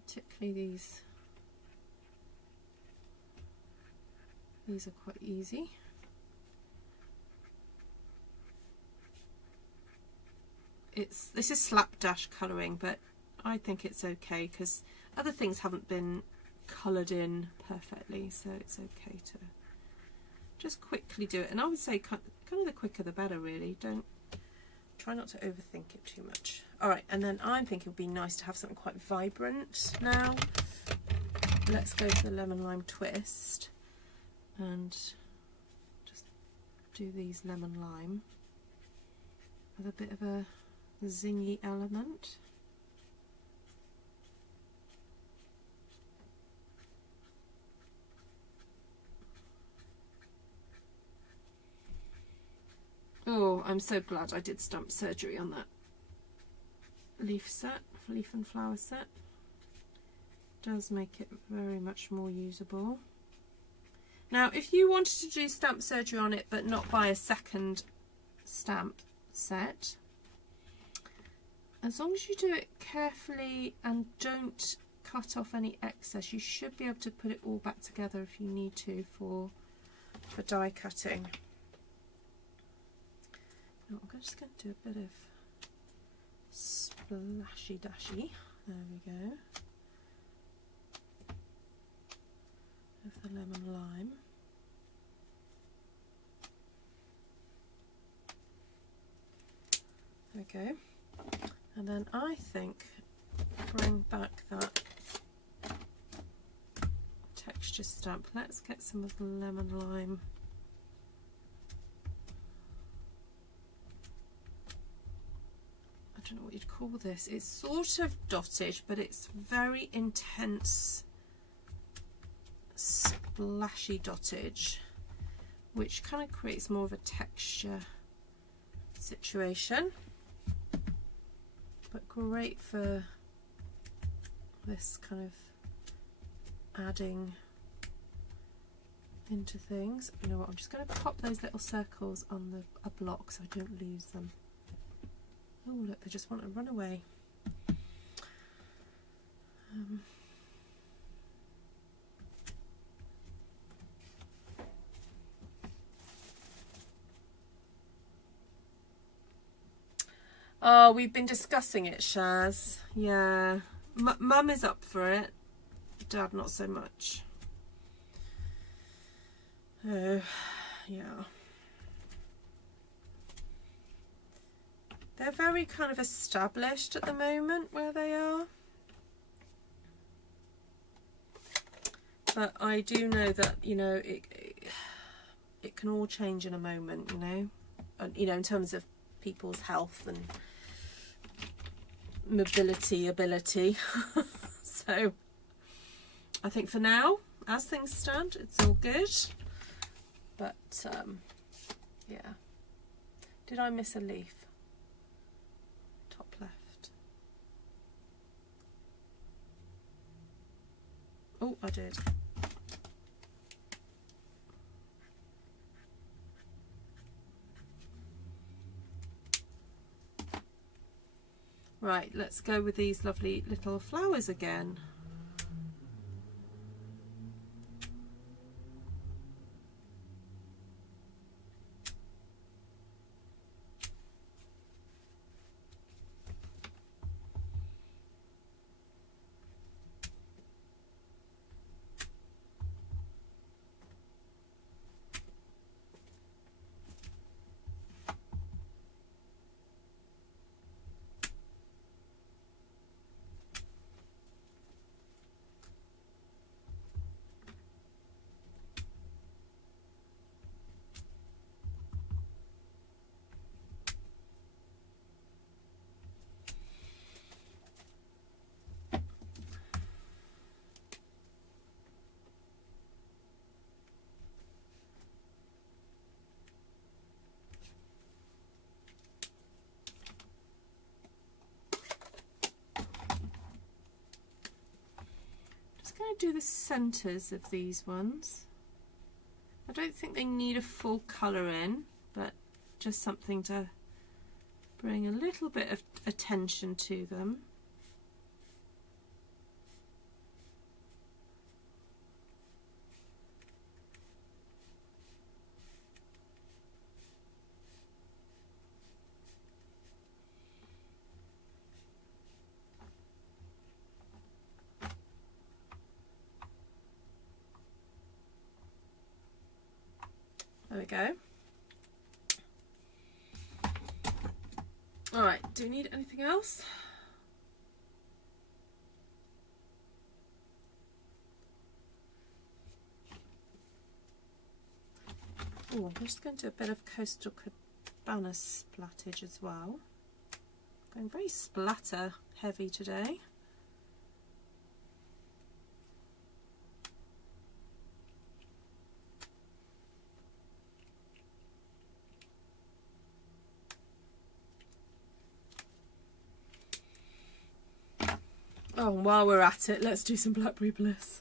Particularly these are quite easy. This is slapdash colouring, but I think it's okay because other things haven't been coloured in perfectly, so it's okay to just quickly do it. And I would say kind of the quicker the better, really. Try not to overthink it too much. Alright, and then I'm thinking it would be nice to have something quite vibrant now. Let's go for the lemon lime twist and just do these lemon lime with a bit of a zingy element. I'm so glad I did stamp surgery on that leaf and flower set. Does make it very much more usable. Now, if you wanted to do stamp surgery on it but not buy a second stamp set, as long as you do it carefully and don't cut off any excess, you should be able to put it all back together if you need to for die cutting. Now, I'm just going to do a bit of splashy dashy. There we go. Of the lemon lime. There we go. And then I think bring back that texture stamp. Let's get some of the lemon lime. I don't know what you'd call this. It's sort of dotted, but it's very intense splashy dottage, which kind of creates more of a texture situation, but great for this kind of adding into things. You know what, I'm just going to pop those little circles on a block so I don't lose them. Oh look, they just want to run away. Oh, we've been discussing it, Shaz. Yeah. Mum is up for it. Dad, not so much. Oh, yeah. They're very kind of established at the moment where they are. But I do know that, you know, it can all change in a moment, you know. And, you know, in terms of people's health and mobility ability. So I think for now, as things stand, it's all good. But yeah. Did I miss a leaf? Top left. Oh, I did. Right, let's go with these lovely little flowers again. Going to do the centres of these ones. I don't think they need a full colour in, but just something to bring a little bit of attention to them. There we go. All right, do you need anything else? Oh, I'm just going to do a bit of coastal cabana splattage as well. Going very splatter heavy today. Oh, and while we're at it, let's do some Blackberry Bliss.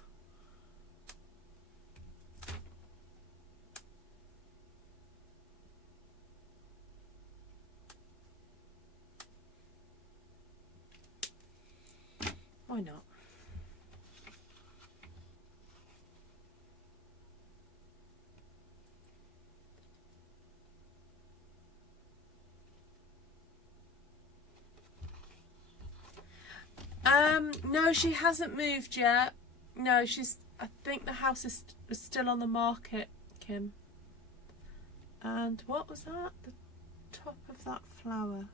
Why not? No, she hasn't moved yet. No, I think the house is still on the market, Kim. And what was that? The top of that flower.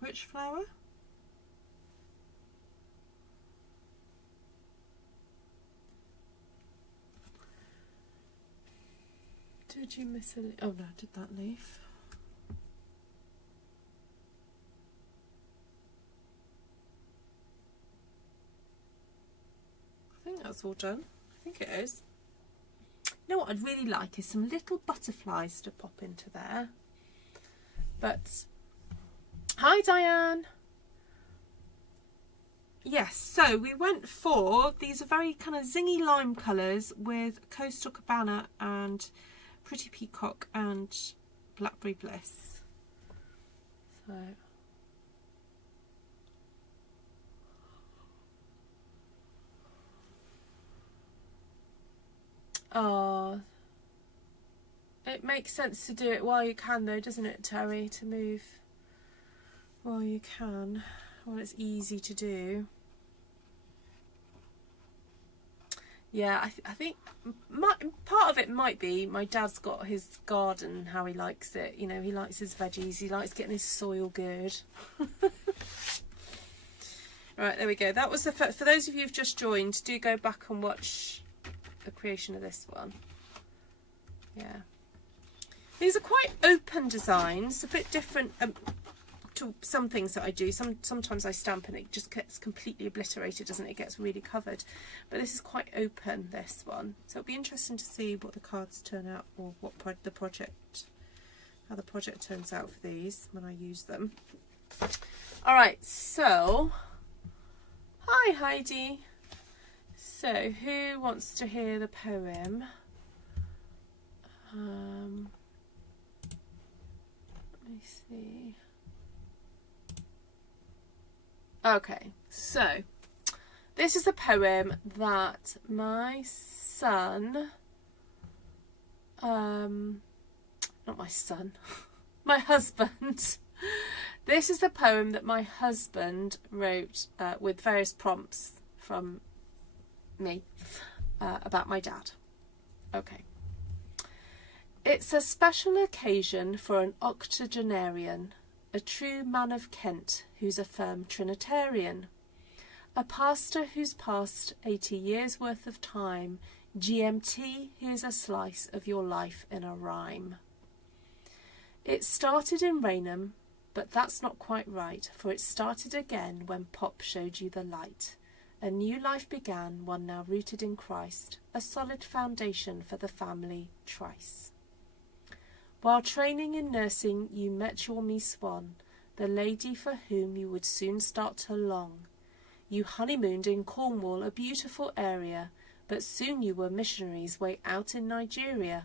Which flower? Did you miss it? Oh no, I did that leaf. I think that's all done. I think it is. You know what I'd really like is some little butterflies to pop into there. But, hi Diane! Yes, so we went for, these are very kind of zingy lime colours with Coastal Cabana and Pretty Peacock and Blackberry Bliss. So, oh, it makes sense to do it while you can though, doesn't it, Terry, to move while you can, while it's easy to do. Yeah, I think part of it might be my dad's got his garden, how he likes it. You know, he likes his veggies, he likes getting his soil good. Right, there we go. That was the first. For those of you who've just joined, do go back and watch the creation of this one. Yeah. These are quite open designs, a bit different to some things that I do. Sometimes I stamp and it just gets completely obliterated, doesn't it? It gets really covered. But this is quite open, this one. So it'll be interesting to see what the cards turn out, or what how the project turns out for these when I use them. All right, so hi Heidi. So who wants to hear the poem? Let me see. Okay, so this is a poem that my son, not my son, my husband, this is the poem that my husband wrote with various prompts from me about my dad. Okay. It's a special occasion for an octogenarian, a true man of Kent who's a firm Trinitarian, a pastor who's passed 80 years worth of time. GMT, here's a slice of your life in a rhyme. It started in Raynham, but that's not quite right, for it started again when Pop showed you the light. A new life began, one now rooted in Christ, a solid foundation for the family trice. While training in nursing, you met your Miss Swan, the lady for whom you would soon start to long. You honeymooned in Cornwall, a beautiful area, but soon you were missionaries way out in Nigeria.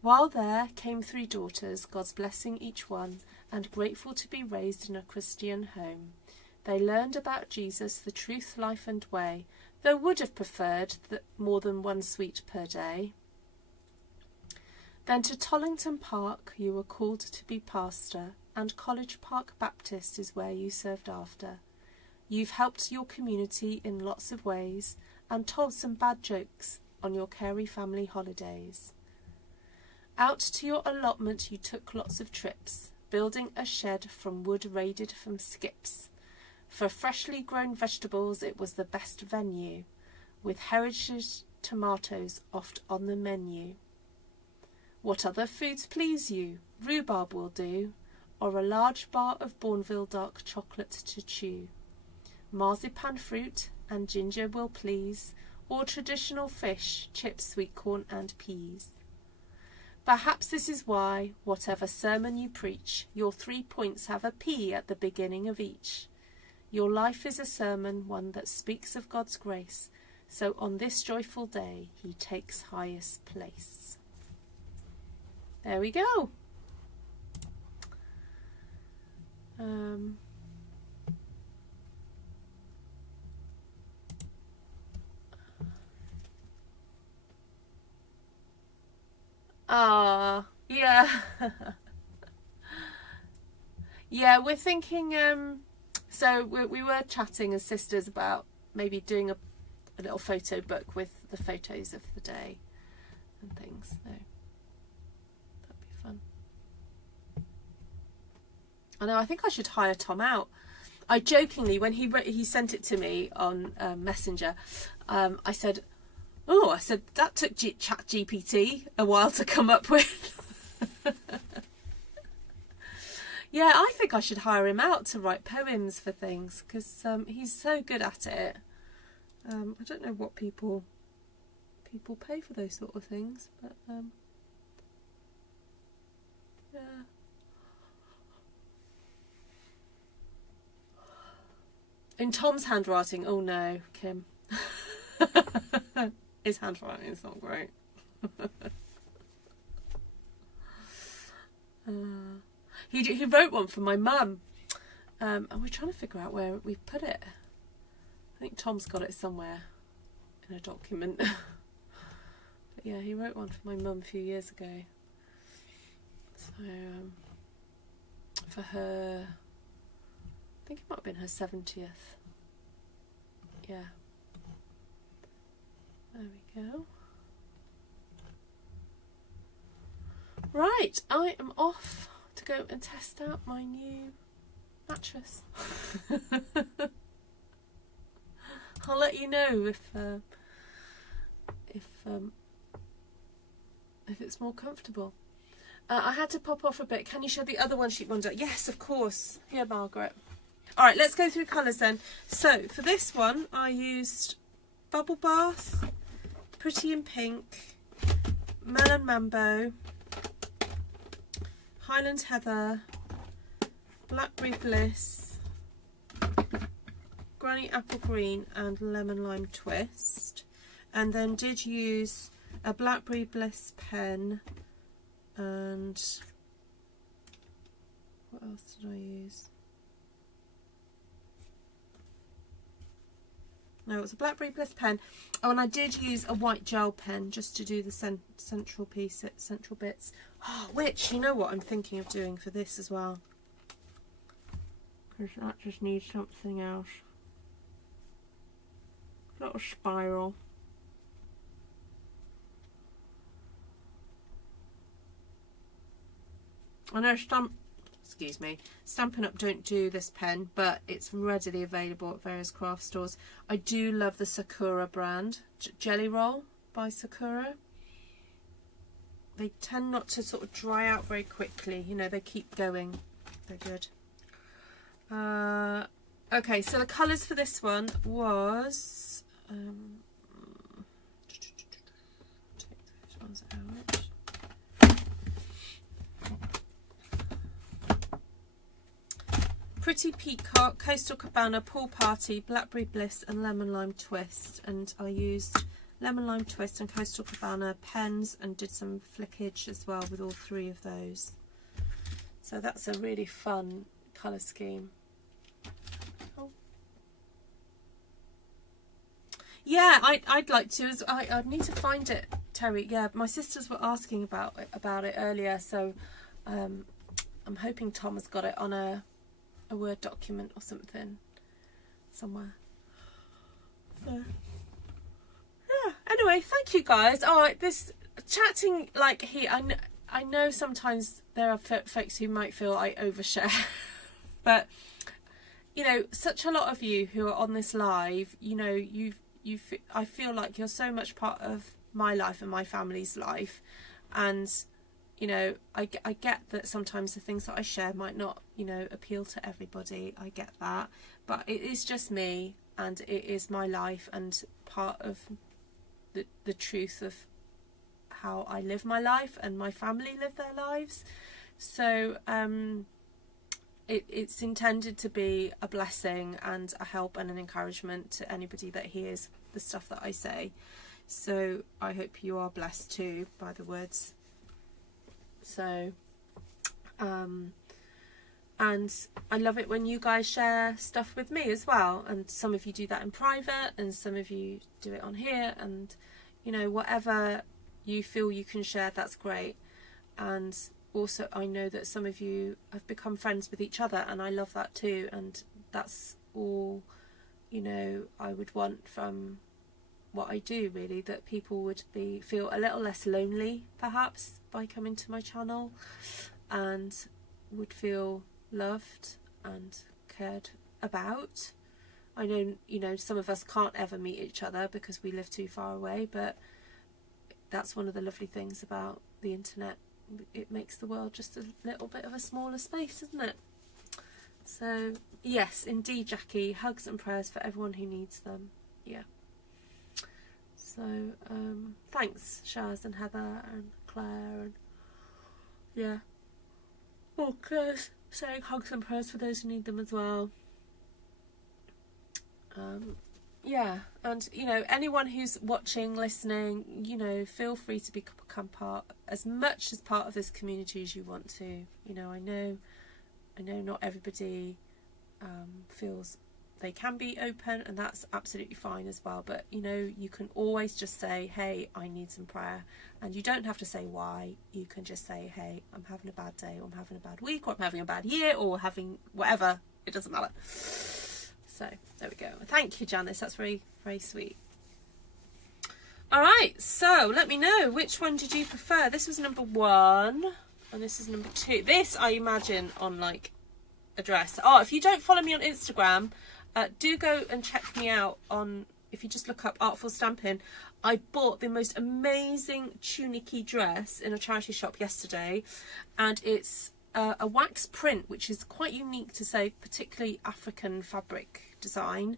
While there came 3 daughters, God's blessing each one, and grateful to be raised in a Christian home. They learned about Jesus, the truth, life and way, though would have preferred more than 1 sweet per day. Then to Tollington Park you were called to be pastor, and College Park Baptist is where you served after. You've helped your community in lots of ways, and told some bad jokes on your Carey family holidays. Out to your allotment you took lots of trips, building a shed from wood raided from skips. For freshly grown vegetables it was the best venue, with heritage tomatoes oft on the menu. What other foods please you? Rhubarb will do, or a large bar of Bourneville dark chocolate to chew. Marzipan fruit and ginger will please, or traditional fish, chips, sweet corn and peas. Perhaps this is why, whatever sermon you preach, your 3 points have a P at the beginning of each. Your life is a sermon, one that speaks of God's grace. So on this joyful day, he takes highest place. There we go. Yeah. Yeah, we're thinking, so we were chatting as sisters about maybe doing a little photo book with the photos of the day and things. So that'd be fun. I know, I think I should hire Tom out. I jokingly, when he sent it to me on Messenger, I said, that took ChatGPT a while to come up with. Yeah, I think I should hire him out to write poems for things, because he's so good at it. I don't know what people pay for those sort of things, but yeah. In Tom's handwriting, oh no, Kim. His handwriting is not great. He wrote one for my mum, and we're trying to figure out where we put it. I think Tom's got it somewhere in a document. But yeah, he wrote one for my mum a few years ago. So for her, I think it might have been her 70th. Yeah. There we go. Right, I am off to go and test out my new mattress. I'll let you know if it's more comfortable. I had to pop off a bit. Can you show the other one sheet wonder? Yes, of course. Here, Margaret. All right, let's go through colours then. So for this one, I used Bubble Bath, Pretty in Pink, Melon Mambo, Highland Heather, Blackberry Bliss, Granny Apple Green and Lemon Lime Twist, and then did use a Blackberry Bliss pen, and what else did I use? No, it was a Blackberry Bliss pen. Oh, and I did use a white gel pen just to do the central bits. Oh, which, you know what I'm thinking of doing for this as well. Because that just needs something else. Little spiral. I know Stampin' Up don't do this pen, but it's readily available at various craft stores. I do love the Sakura brand, Jelly Roll by Sakura. They tend not to sort of dry out very quickly, you know, they keep going. They're good. Okay, so the colours for this one was take those ones out. Pretty Peacock, Coastal Cabana, Pool Party, Blackberry Bliss and Lemon Lime Twist, and I used Lemon Lime Twist and Coastal Cabana pens and did some flickage as well with all three of those. So that's a really fun colour scheme. Oh. Yeah, I'd like to. I'd need to find it, Terry. Yeah, my sisters were asking about it earlier, so I'm hoping Tom has got it on a Word document or something somewhere. So yeah, anyway, thank you guys. All right, this chatting like here, I know sometimes there are folks who might feel I overshare, but you know, such a lot of you who are on this live, you know, I feel like you're so much part of my life and my family's life, and you know, I get that sometimes the things that I share might not, you know, appeal to everybody. I get that, but it is just me, and it is my life, and part of the truth of how I live my life and my family live their lives. So it's intended to be a blessing and a help and an encouragement to anybody that hears the stuff that I say. So I hope you are blessed too by the words. So and I love it when you guys share stuff with me as well, and some of you do that in private and some of you do it on here, and you know, whatever you feel you can share, that's great. And also I know that some of you have become friends with each other, and I love that too, and that's all, you know, I would want from what I do, really, that people would feel a little less lonely perhaps by coming to my channel, and would feel loved and cared about. I know, you know, some of us can't ever meet each other because we live too far away, but that's one of the lovely things about the internet. It makes the world just a little bit of a smaller space, isn't it? So yes, indeed, Jackie, hugs and prayers for everyone who needs them. Yeah. So thanks, Shaz and Heather and Claire, and yeah. Oh, Claire's saying hugs and prayers for those who need them as well. Yeah, and you know, anyone who's watching, listening, you know, feel free to become as much as part of this community as you want to. You know, I know not everybody feels they can be open, and that's absolutely fine as well. But you know, you can always just say, hey, I need some prayer, and you don't have to say why. You can just say, hey, I'm having a bad day, or I'm having a bad week, or I'm having a bad year, or having whatever. It doesn't matter. So there we go. Thank you, Janice. That's very, very sweet. All right, so let me know, which one did you prefer? This was number 1 and this is number 2. This I imagine on like a dress. Oh, if you don't follow me on Instagram, do go and check me out on, if you just look up Artful Stampin. I bought the most amazing tunicky dress in a charity shop yesterday, and it's a wax print, which is quite unique to say, particularly African fabric design,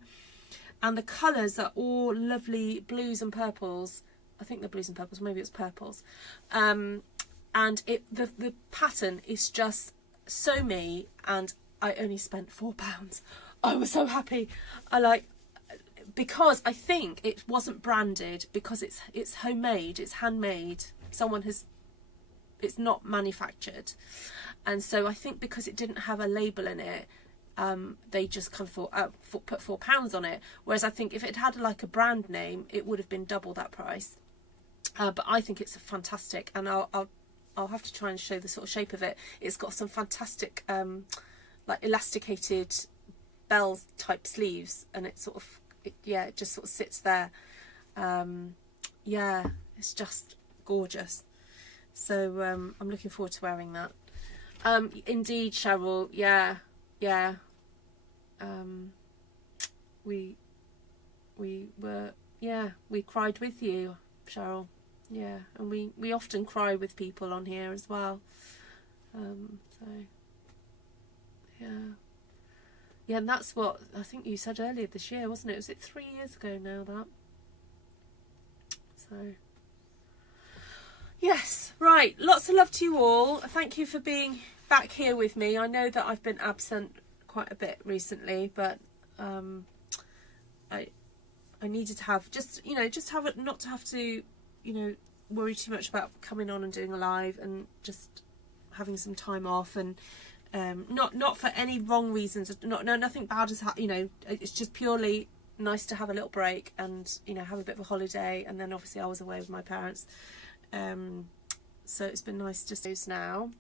and the colours are all lovely blues and purples. I think they're blues and purples, maybe it's purples, and the pattern is just so me, and I only spent £4. I was so happy. Because I think it wasn't branded, because it's homemade, it's handmade, it's not manufactured, and so I think because it didn't have a label in it, they just kind of put £4 on it. Whereas I think if it had like a brand name, it would have been double that price. But I think it's fantastic, and I'll have to try and show the sort of shape of it. It's got some fantastic like elasticated bell type sleeves, and it sort of it just sort of sits there. Yeah, it's just gorgeous. So I'm looking forward to wearing that. Indeed, Cheryl. Yeah. We cried with you, Cheryl. Yeah, and we often cry with people on here as well. So yeah, and that's what I think you said earlier this year, wasn't it? Was it 3 years ago now, that? So yes, right, lots of love to you all. Thank you for being back here with me. I know that I've been absent quite a bit recently, but I needed to have not to have to, you know, worry too much about coming on and doing a live, and just having some time off, and not for any wrong reasons. Nothing bad has happened. You know, it's just purely nice to have a little break and, you know, have a bit of a holiday. And then obviously I was away with my parents, so it's been nice just now.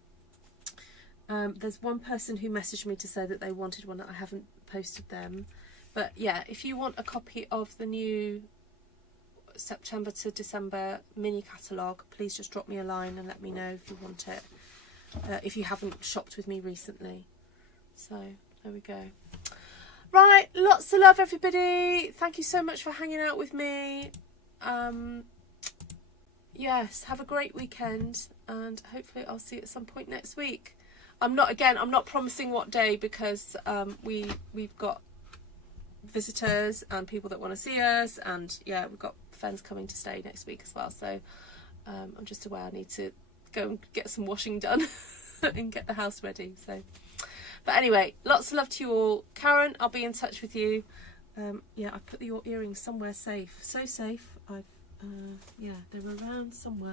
There's one person who messaged me to say that they wanted one that I haven't posted them. But yeah, if you want a copy of the new September to December mini catalogue, please just drop me a line and let me know if you want it, if you haven't shopped with me recently. So there we go. Right, lots of love, everybody. Thank you so much for hanging out with me. Yes, have a great weekend, and hopefully I'll see you at some point next week. I'm not promising what day, because we've got visitors and people that want to see us, and yeah, we've got friends coming to stay next week as well. So I'm just aware I need to go and get some washing done and get the house ready. So, but anyway, lots of love to you all. Karen, I'll be in touch with you. Yeah, I put your earrings somewhere safe, so safe. Yeah, they're around somewhere.